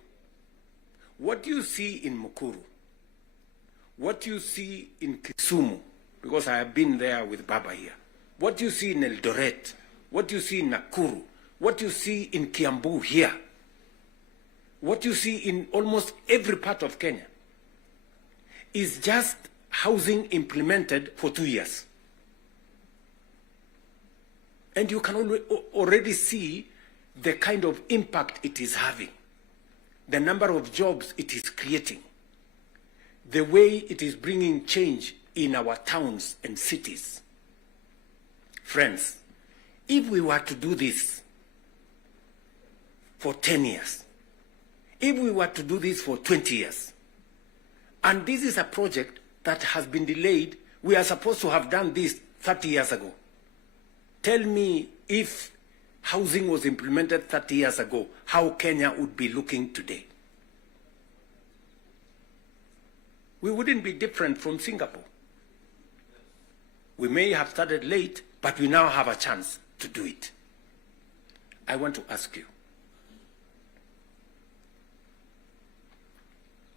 what you see in Mukuru, what you see in Kisumu, because I have been there with Baba here, what you see in Eldoret, what you see in Nakuru, what you see in Kiambu here, what you see in almost every part of Kenya, is just housing implemented for 2 years. And you can already see the kind of impact it is having, the number of jobs it is creating, the way it is bringing change in our towns and cities. Friends, if we were to do this for 10 years, if we were to do this for 20 years, and this is a project that has been delayed, we are supposed to have done this 30 years ago. Tell me, if housing was implemented 30 years ago, how Kenya would be looking today. We wouldn't be different from Singapore. We may have started late, but we now have a chance to do it. I want to ask you,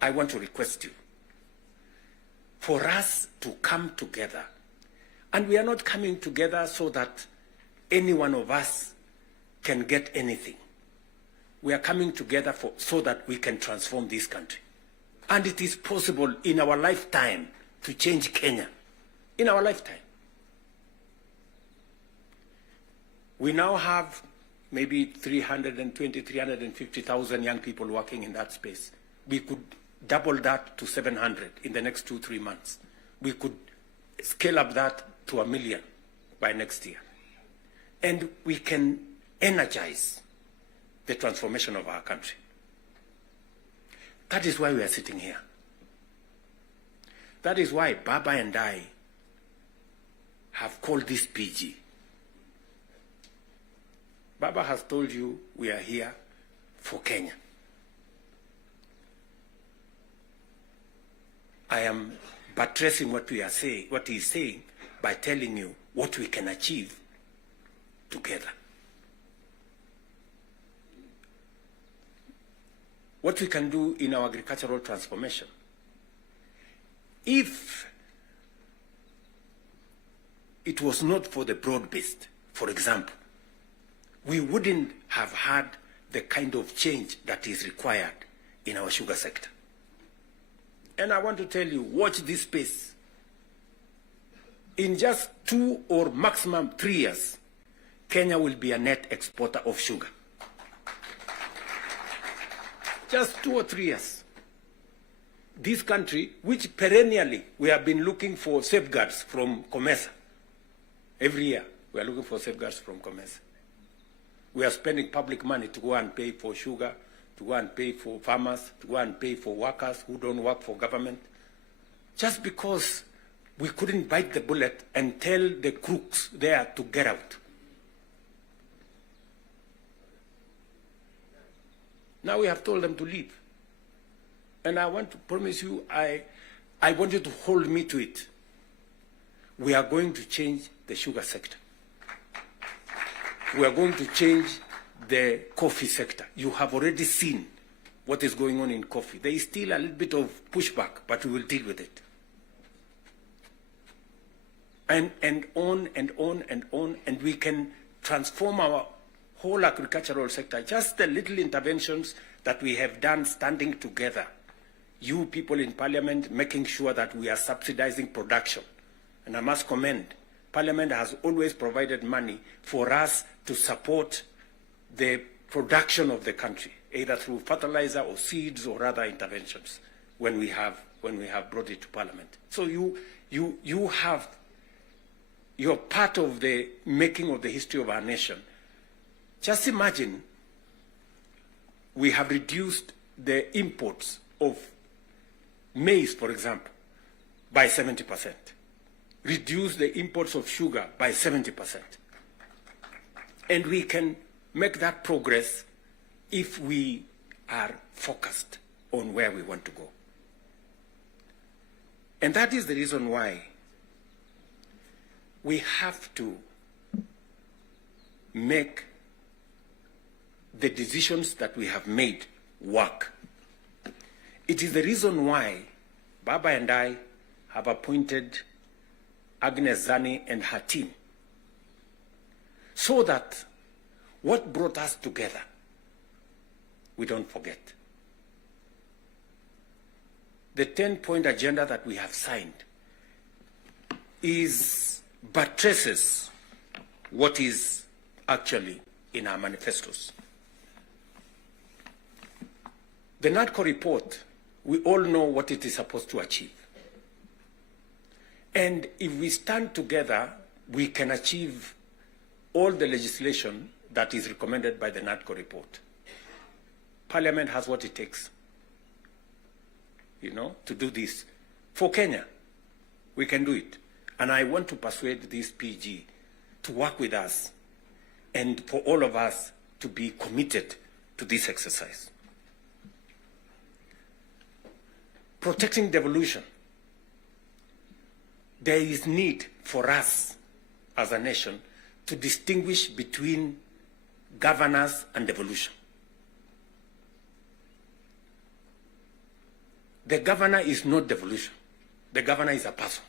I want to request you for us to come together. And we are not coming together so that any one of us can get anything. We are coming together so that we can transform this country. And it is possible in our lifetime to change Kenya. In our lifetime. We now have maybe 350,000 young people working in that space. We could double that to 700 in the next 2-3 months. We could scale up that to 1 million by next year. And we can energize the transformation of our country. That is why we are sitting here. That is why Baba and I have called this PG. Baba has told you we are here for Kenya. I am buttressing what we are saying, what he is saying, by telling you what we can achieve together. What we can do in our agricultural transformation. If it was not for the broad-based, for example, we wouldn't have had the kind of change that is required in our sugar sector. And I want to tell you, watch this space. In just 2 or maximum 3 years, Kenya will be a net exporter of sugar. Just 2 or 3 years. This country, which perennially we have been looking for safeguards from COMESA. Every year, we are looking for safeguards from COMESA. We are spending public money to go and pay for sugar, to go and pay for farmers, to go and pay for workers who don't work for government, just because we couldn't bite the bullet and tell the crooks there to get out. Now we have told them to leave. And I want to promise you, I want you to hold me to it. We are going to change the sugar sector. We are going to change the coffee sector. You have already seen what is going on in coffee. There is still a little bit of pushback, but we will deal with it. And on and on and on, and we can transform our whole agricultural sector. Just the little interventions that we have done standing together. You people in Parliament making sure that we are subsidizing production. And I must commend, Parliament has always provided money for us to support the production of the country, either through fertilizer or seeds or other interventions when we have brought it to Parliament. So you're part of the making of the history of our nation. Just imagine we have reduced the imports of maize, for example, by 70%. Reduce the imports of sugar by 70%. And we can make that progress if we are focused on where we want to go. And that is the reason why we have to make the decisions that we have made work. It is the reason why Baba and I have appointed Agnes Zani and her team, so that what brought us together, we don't forget. The 10-point agenda that we have signed buttresses what is actually in our manifestos. The NADCO report, we all know what it is supposed to achieve. And if we stand together, we can achieve all the legislation that is recommended by the NADCO report. Parliament has what it takes, to do this. For Kenya, we can do it. And I want to persuade this PG to work with us and for all of us to be committed to this exercise. Protecting devolution. There is need for us as a nation to distinguish between governance and devolution. The governor is not devolution. The governor is a person.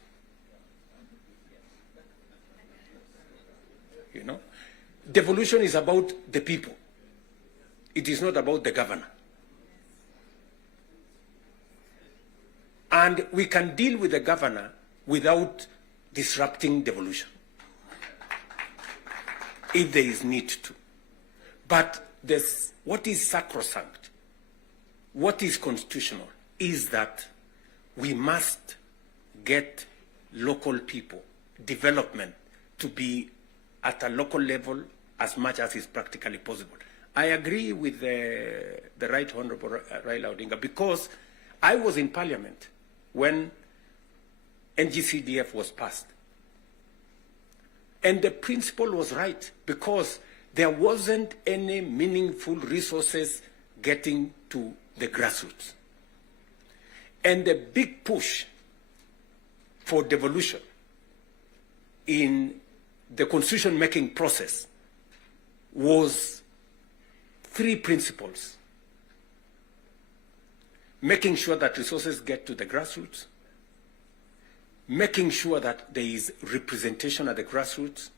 Devolution is about the people. It is not about the governor. And we can deal with the governor without disrupting devolution, if there is need to. But what is sacrosanct, what is constitutional, is that we must get local people, development, to be at a local level as much as is practically possible. I agree with the Right Honorable Raila Odinga, because I was in Parliament when NGCDF was passed. And the principle was right, because there wasn't any meaningful resources getting to the grassroots. And the big push for devolution in the constitution-making process was 3 principles: making sure that resources get to the grassroots, making sure that there is representation at the grassroots,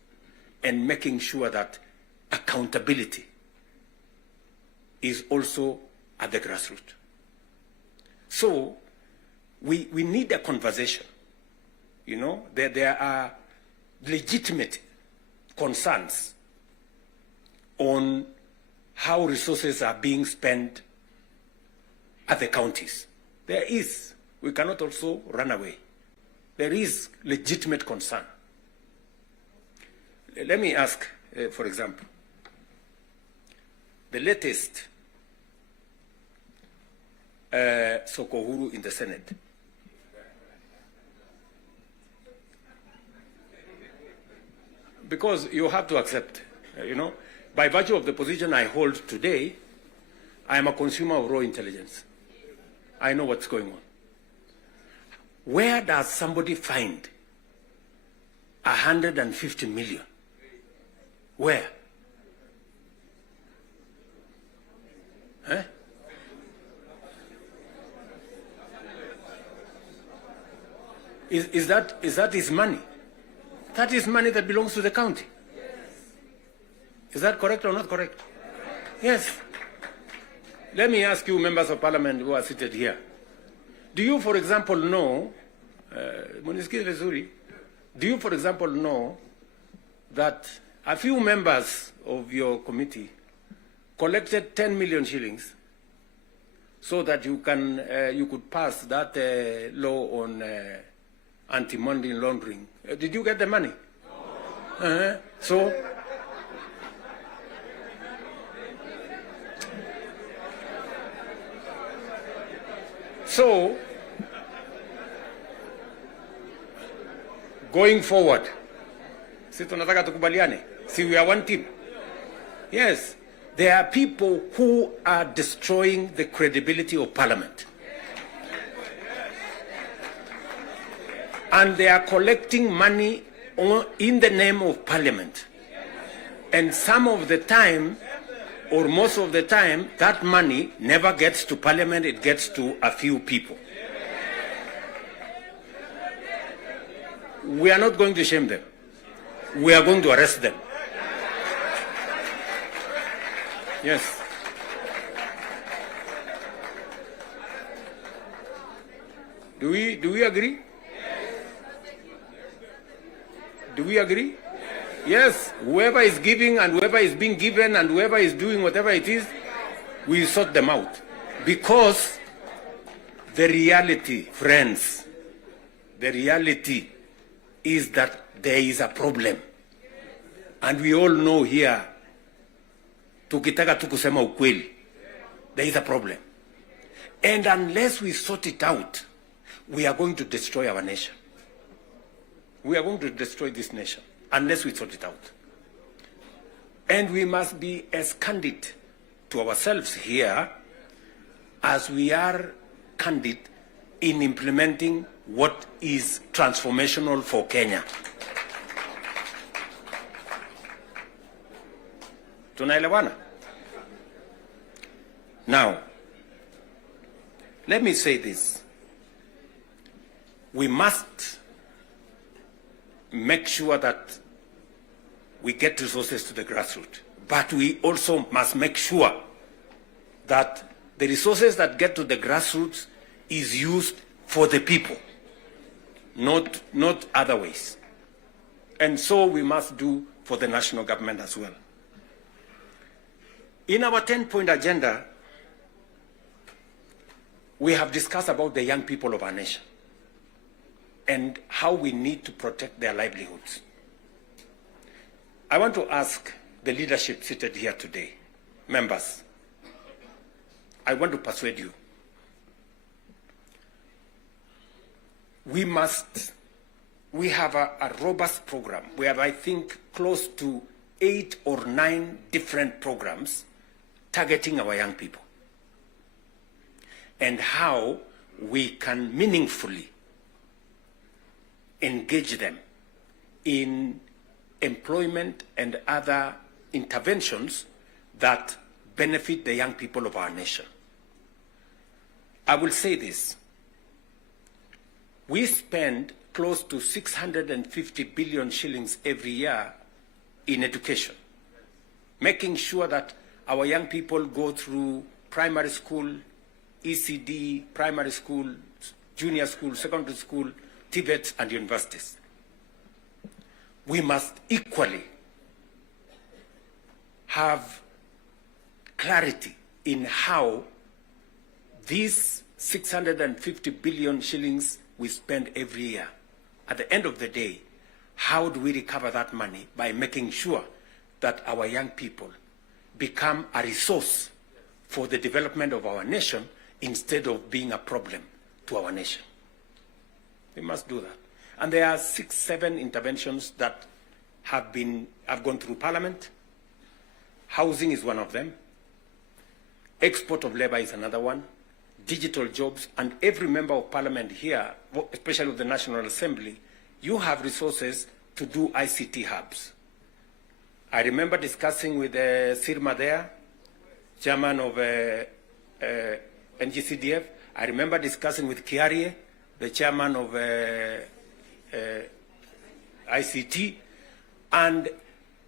and making sure that accountability is also at the grassroots. So we need a conversation. There are legitimate concerns on how resources are being spent at the counties. There is. We cannot also run away. There is legitimate concern. Let me ask, for example, the latest Sokohuru in the Senate. because you have to accept, by virtue of the position I hold today, I am a consumer of raw intelligence. I know what's going on. Where does somebody find 150 million? Where? Huh? Is that his money? That is money that belongs to the county. Is that correct or not correct? Yes. Let me ask you, members of parliament who are seated here. Do you, for example, know, do you, for example, know that a few members of your committee collected 10 million shillings so that you could pass that law on anti-money laundering? Did you get the money? No. So, going forward, si tunataka tukubaliane, si we are one team. Yes, there are people who are destroying the credibility of Parliament. And they are collecting money in the name of Parliament. And some of the time, or most of the time, that money never gets to Parliament, it gets to a few people. We are not going to shame them. We are going to arrest them. Yes. Do we agree? Do we agree? Yes, whoever is giving and whoever is being given and whoever is doing whatever it is, we sort them out. Because the reality, friends, the reality is that there is a problem. And we all know here, tukitaka tu kusema ukweli, there is a problem. And unless we sort it out, we are going to destroy our nation. We are going to destroy this nation unless we sort it out. And we must be as candid to ourselves here as we are candid in implementing what is transformational for Kenya. Tunaelewana? Now, let me say this. We must make sure that we get resources to the grassroots. But we also must make sure that the resources that get to the grassroots is used for the people, not other ways. And so we must do for the national government as well. In our 10-point agenda, we have discussed about the young people of our nation and how we need to protect their livelihoods. I want to ask the leadership seated here today, members, I want to persuade you. We have a robust program. We have, I think, close to 8 or 9 different programs targeting our young people and how we can meaningfully engage them in employment and other interventions that benefit the young people of our nation. I will say this. We spend close to 650 billion shillings every year in education, making sure that our young people go through primary school, ECD, primary school, junior school, secondary school, TVETs, and universities. We must equally have clarity in how these 650 billion shillings we spend every year, at the end of the day, how do we recover that money by making sure that our young people become a resource for the development of our nation instead of being a problem to our nation? We must do that. And there are 6, 7 interventions that have gone through Parliament. Housing is one of them. Export of labor is another one. Digital jobs, and every member of Parliament here, especially of the National Assembly, you have resources to do ICT hubs. I remember discussing with Sirma there, chairman of NGCDF. I remember discussing with Kiarie, the chairman of ICT. And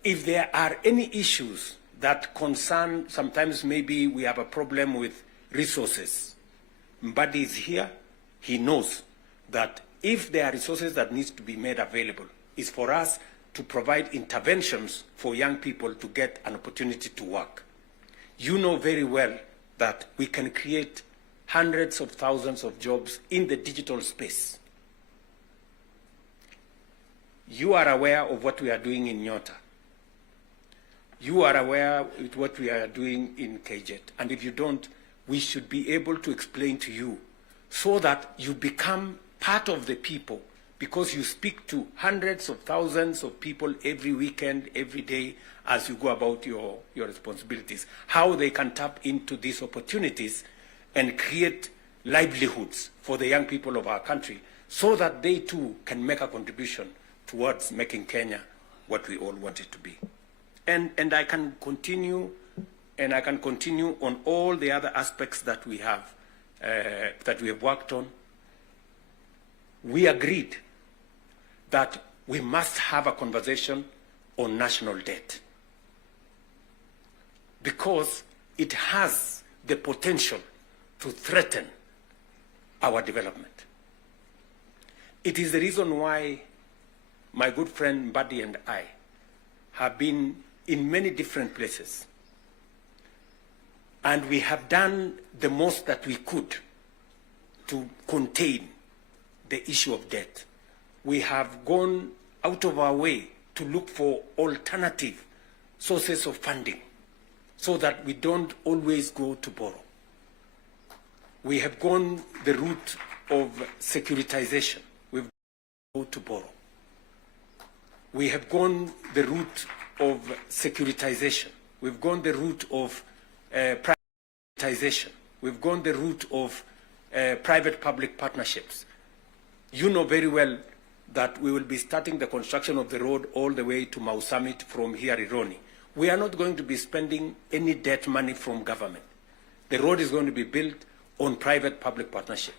if there are any issues that concern, sometimes maybe we have a problem with resources, Mbadi is here. He knows that if there are resources that needs to be made available, is for us to provide interventions for young people to get an opportunity to work. You know very well that we can create hundreds of thousands of jobs in the digital space. You are aware of what we are doing in Nyota. You are aware of what we are doing in KJet. And if you don't, we should be able to explain to you so that you become part of the people, because you speak to hundreds of thousands of people every weekend, every day, as you go about your responsibilities, how they can tap into these opportunities and create livelihoods for the young people of our country so that they too can make a contribution towards making Kenya what we all want it to be. And I can continue, and I can continue on all the other aspects that we have worked on. We agreed that we must have a conversation on national debt because it has the potential to threaten our development. It is the reason why my good friend Mbadi and I have been in many different places, and we have done the most that we could to contain the issue of debt. We have gone out of our way to look for alternative sources of funding so that we don't always go to borrow. We have gone the route of securitization. We've gone to borrow. We have gone the route of securitization. We've gone the route of privatization. We've gone the route of private-public partnerships. You know very well that we will be starting the construction of the road all the way to Mau Summit from here, Ironi. We are not going to be spending any debt money from government. The road is going to be built on private-public partnership.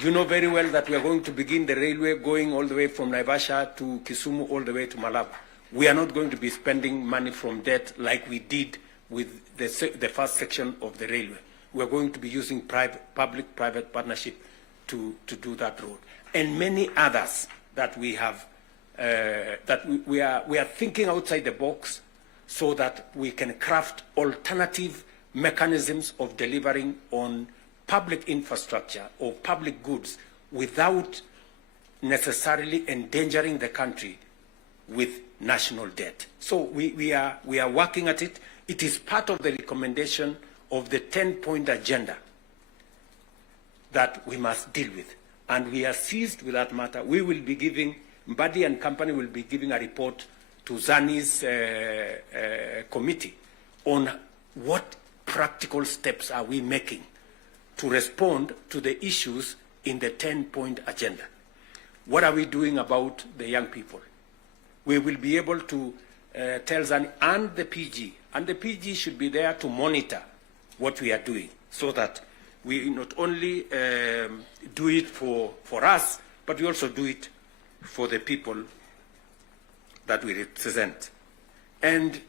You know very well that we are going to begin the railway going all the way from Naivasha to Kisumu all the way to Malaba. We are not going to be spending money from debt like we did with the first section of the railway. We are going to be using public-private partnership to do that road. And many others that we have, we are thinking outside the box so that we can craft alternative mechanisms of delivering on public infrastructure or public goods without necessarily endangering the country with national debt. So we are working at it. It is part of the recommendation of the 10-point agenda that we must deal with. And we are seized with that matter. We will be giving, Mbadi and company will be giving a report to Zani's committee on what practical steps are we making to respond to the issues in the 10-point agenda. What are we doing about the young people? We will be able to tell Zani and the PG should be there to monitor what we are doing so that we not only do it for us, but we also do it for the people that we represent. And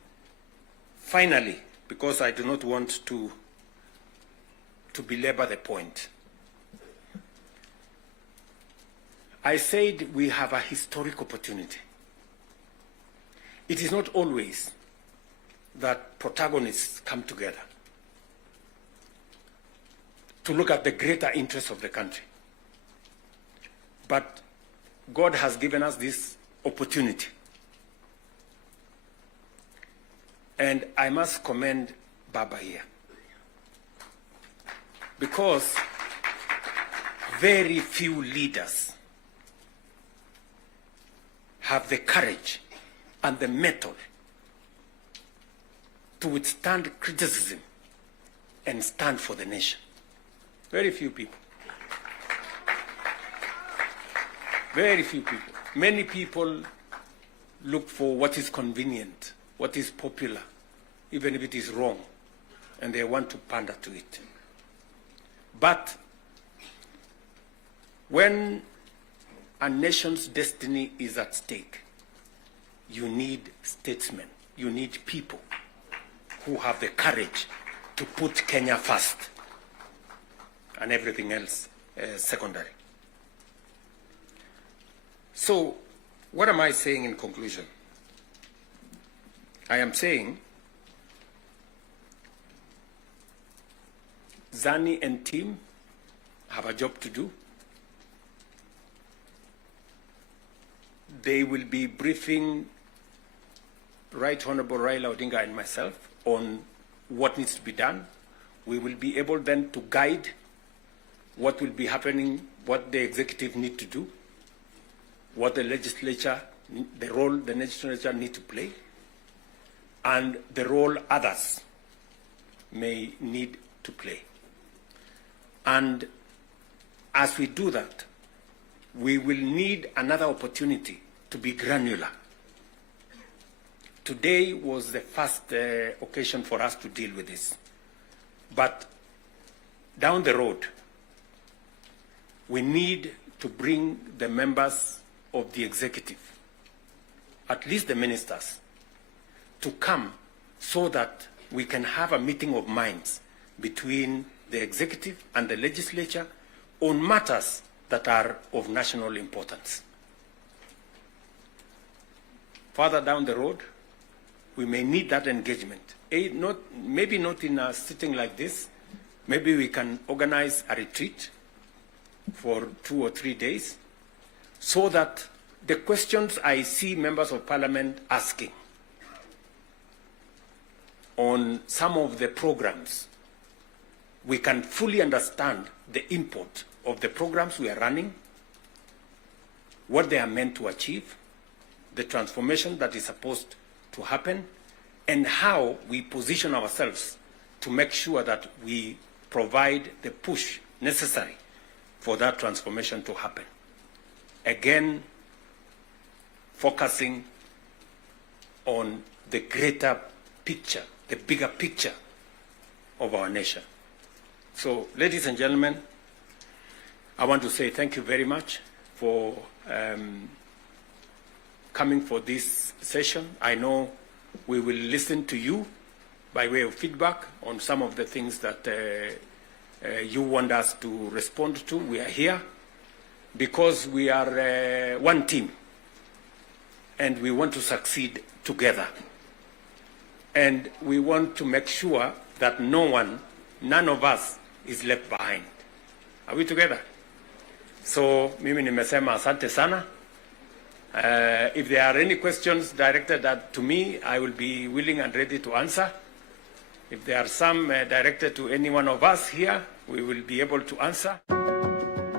finally, because I do not want to belabor the point, I said we have a historic opportunity. It is not always that protagonists come together to look at the greater interests of the country. But God has given us this opportunity. And I must commend Baba here, because very few leaders have the courage and the mettle to withstand criticism and stand for the nation. Very few people. Very few people. Many people look for what is convenient, what is popular, even if it is wrong, and they want to pander to it. But when a nation's destiny is at stake, you need statesmen, you need people who have the courage to put Kenya first and everything else secondary. So, what am I saying in conclusion? I am saying Zani and team have a job to do. They will be briefing Right Honorable Raila Odinga and myself on what needs to be done. We will be able then to guide what will be happening, what the executive need to do, what the legislature, the role the legislature need to play, and the role others may need to play. And as we do that, we will need another opportunity to be granular. Today was the first occasion for us to deal with this. But down the road, we need to bring the members of the executive, at least the ministers, to come so that we can have a meeting of minds between the executive and the legislature on matters that are of national importance. Further down the road, we may need that engagement. Maybe not in a sitting like this. Maybe we can organize a retreat for 2 or 3 days so that the questions I see members of parliament asking on some of the programs, we can fully understand the import of the programs we are running, what they are meant to achieve, the transformation that is supposed to happen, and how we position ourselves to make sure that we provide the push necessary for that transformation to happen. Again, focusing on the greater picture, the bigger picture of our nation. So, ladies and gentlemen, I want to say thank you very much for coming for this session. I know we will listen to you by way of feedback on some of the things that you want us to respond to. We are here because we are one team and we want to succeed together. And we want to make sure that none of us is left behind. Are we together? So, mimi nimesema asante sana. If there are any questions directed to me, I will be willing and ready to answer. If there are some directed to any one of us here, we will be able to answer.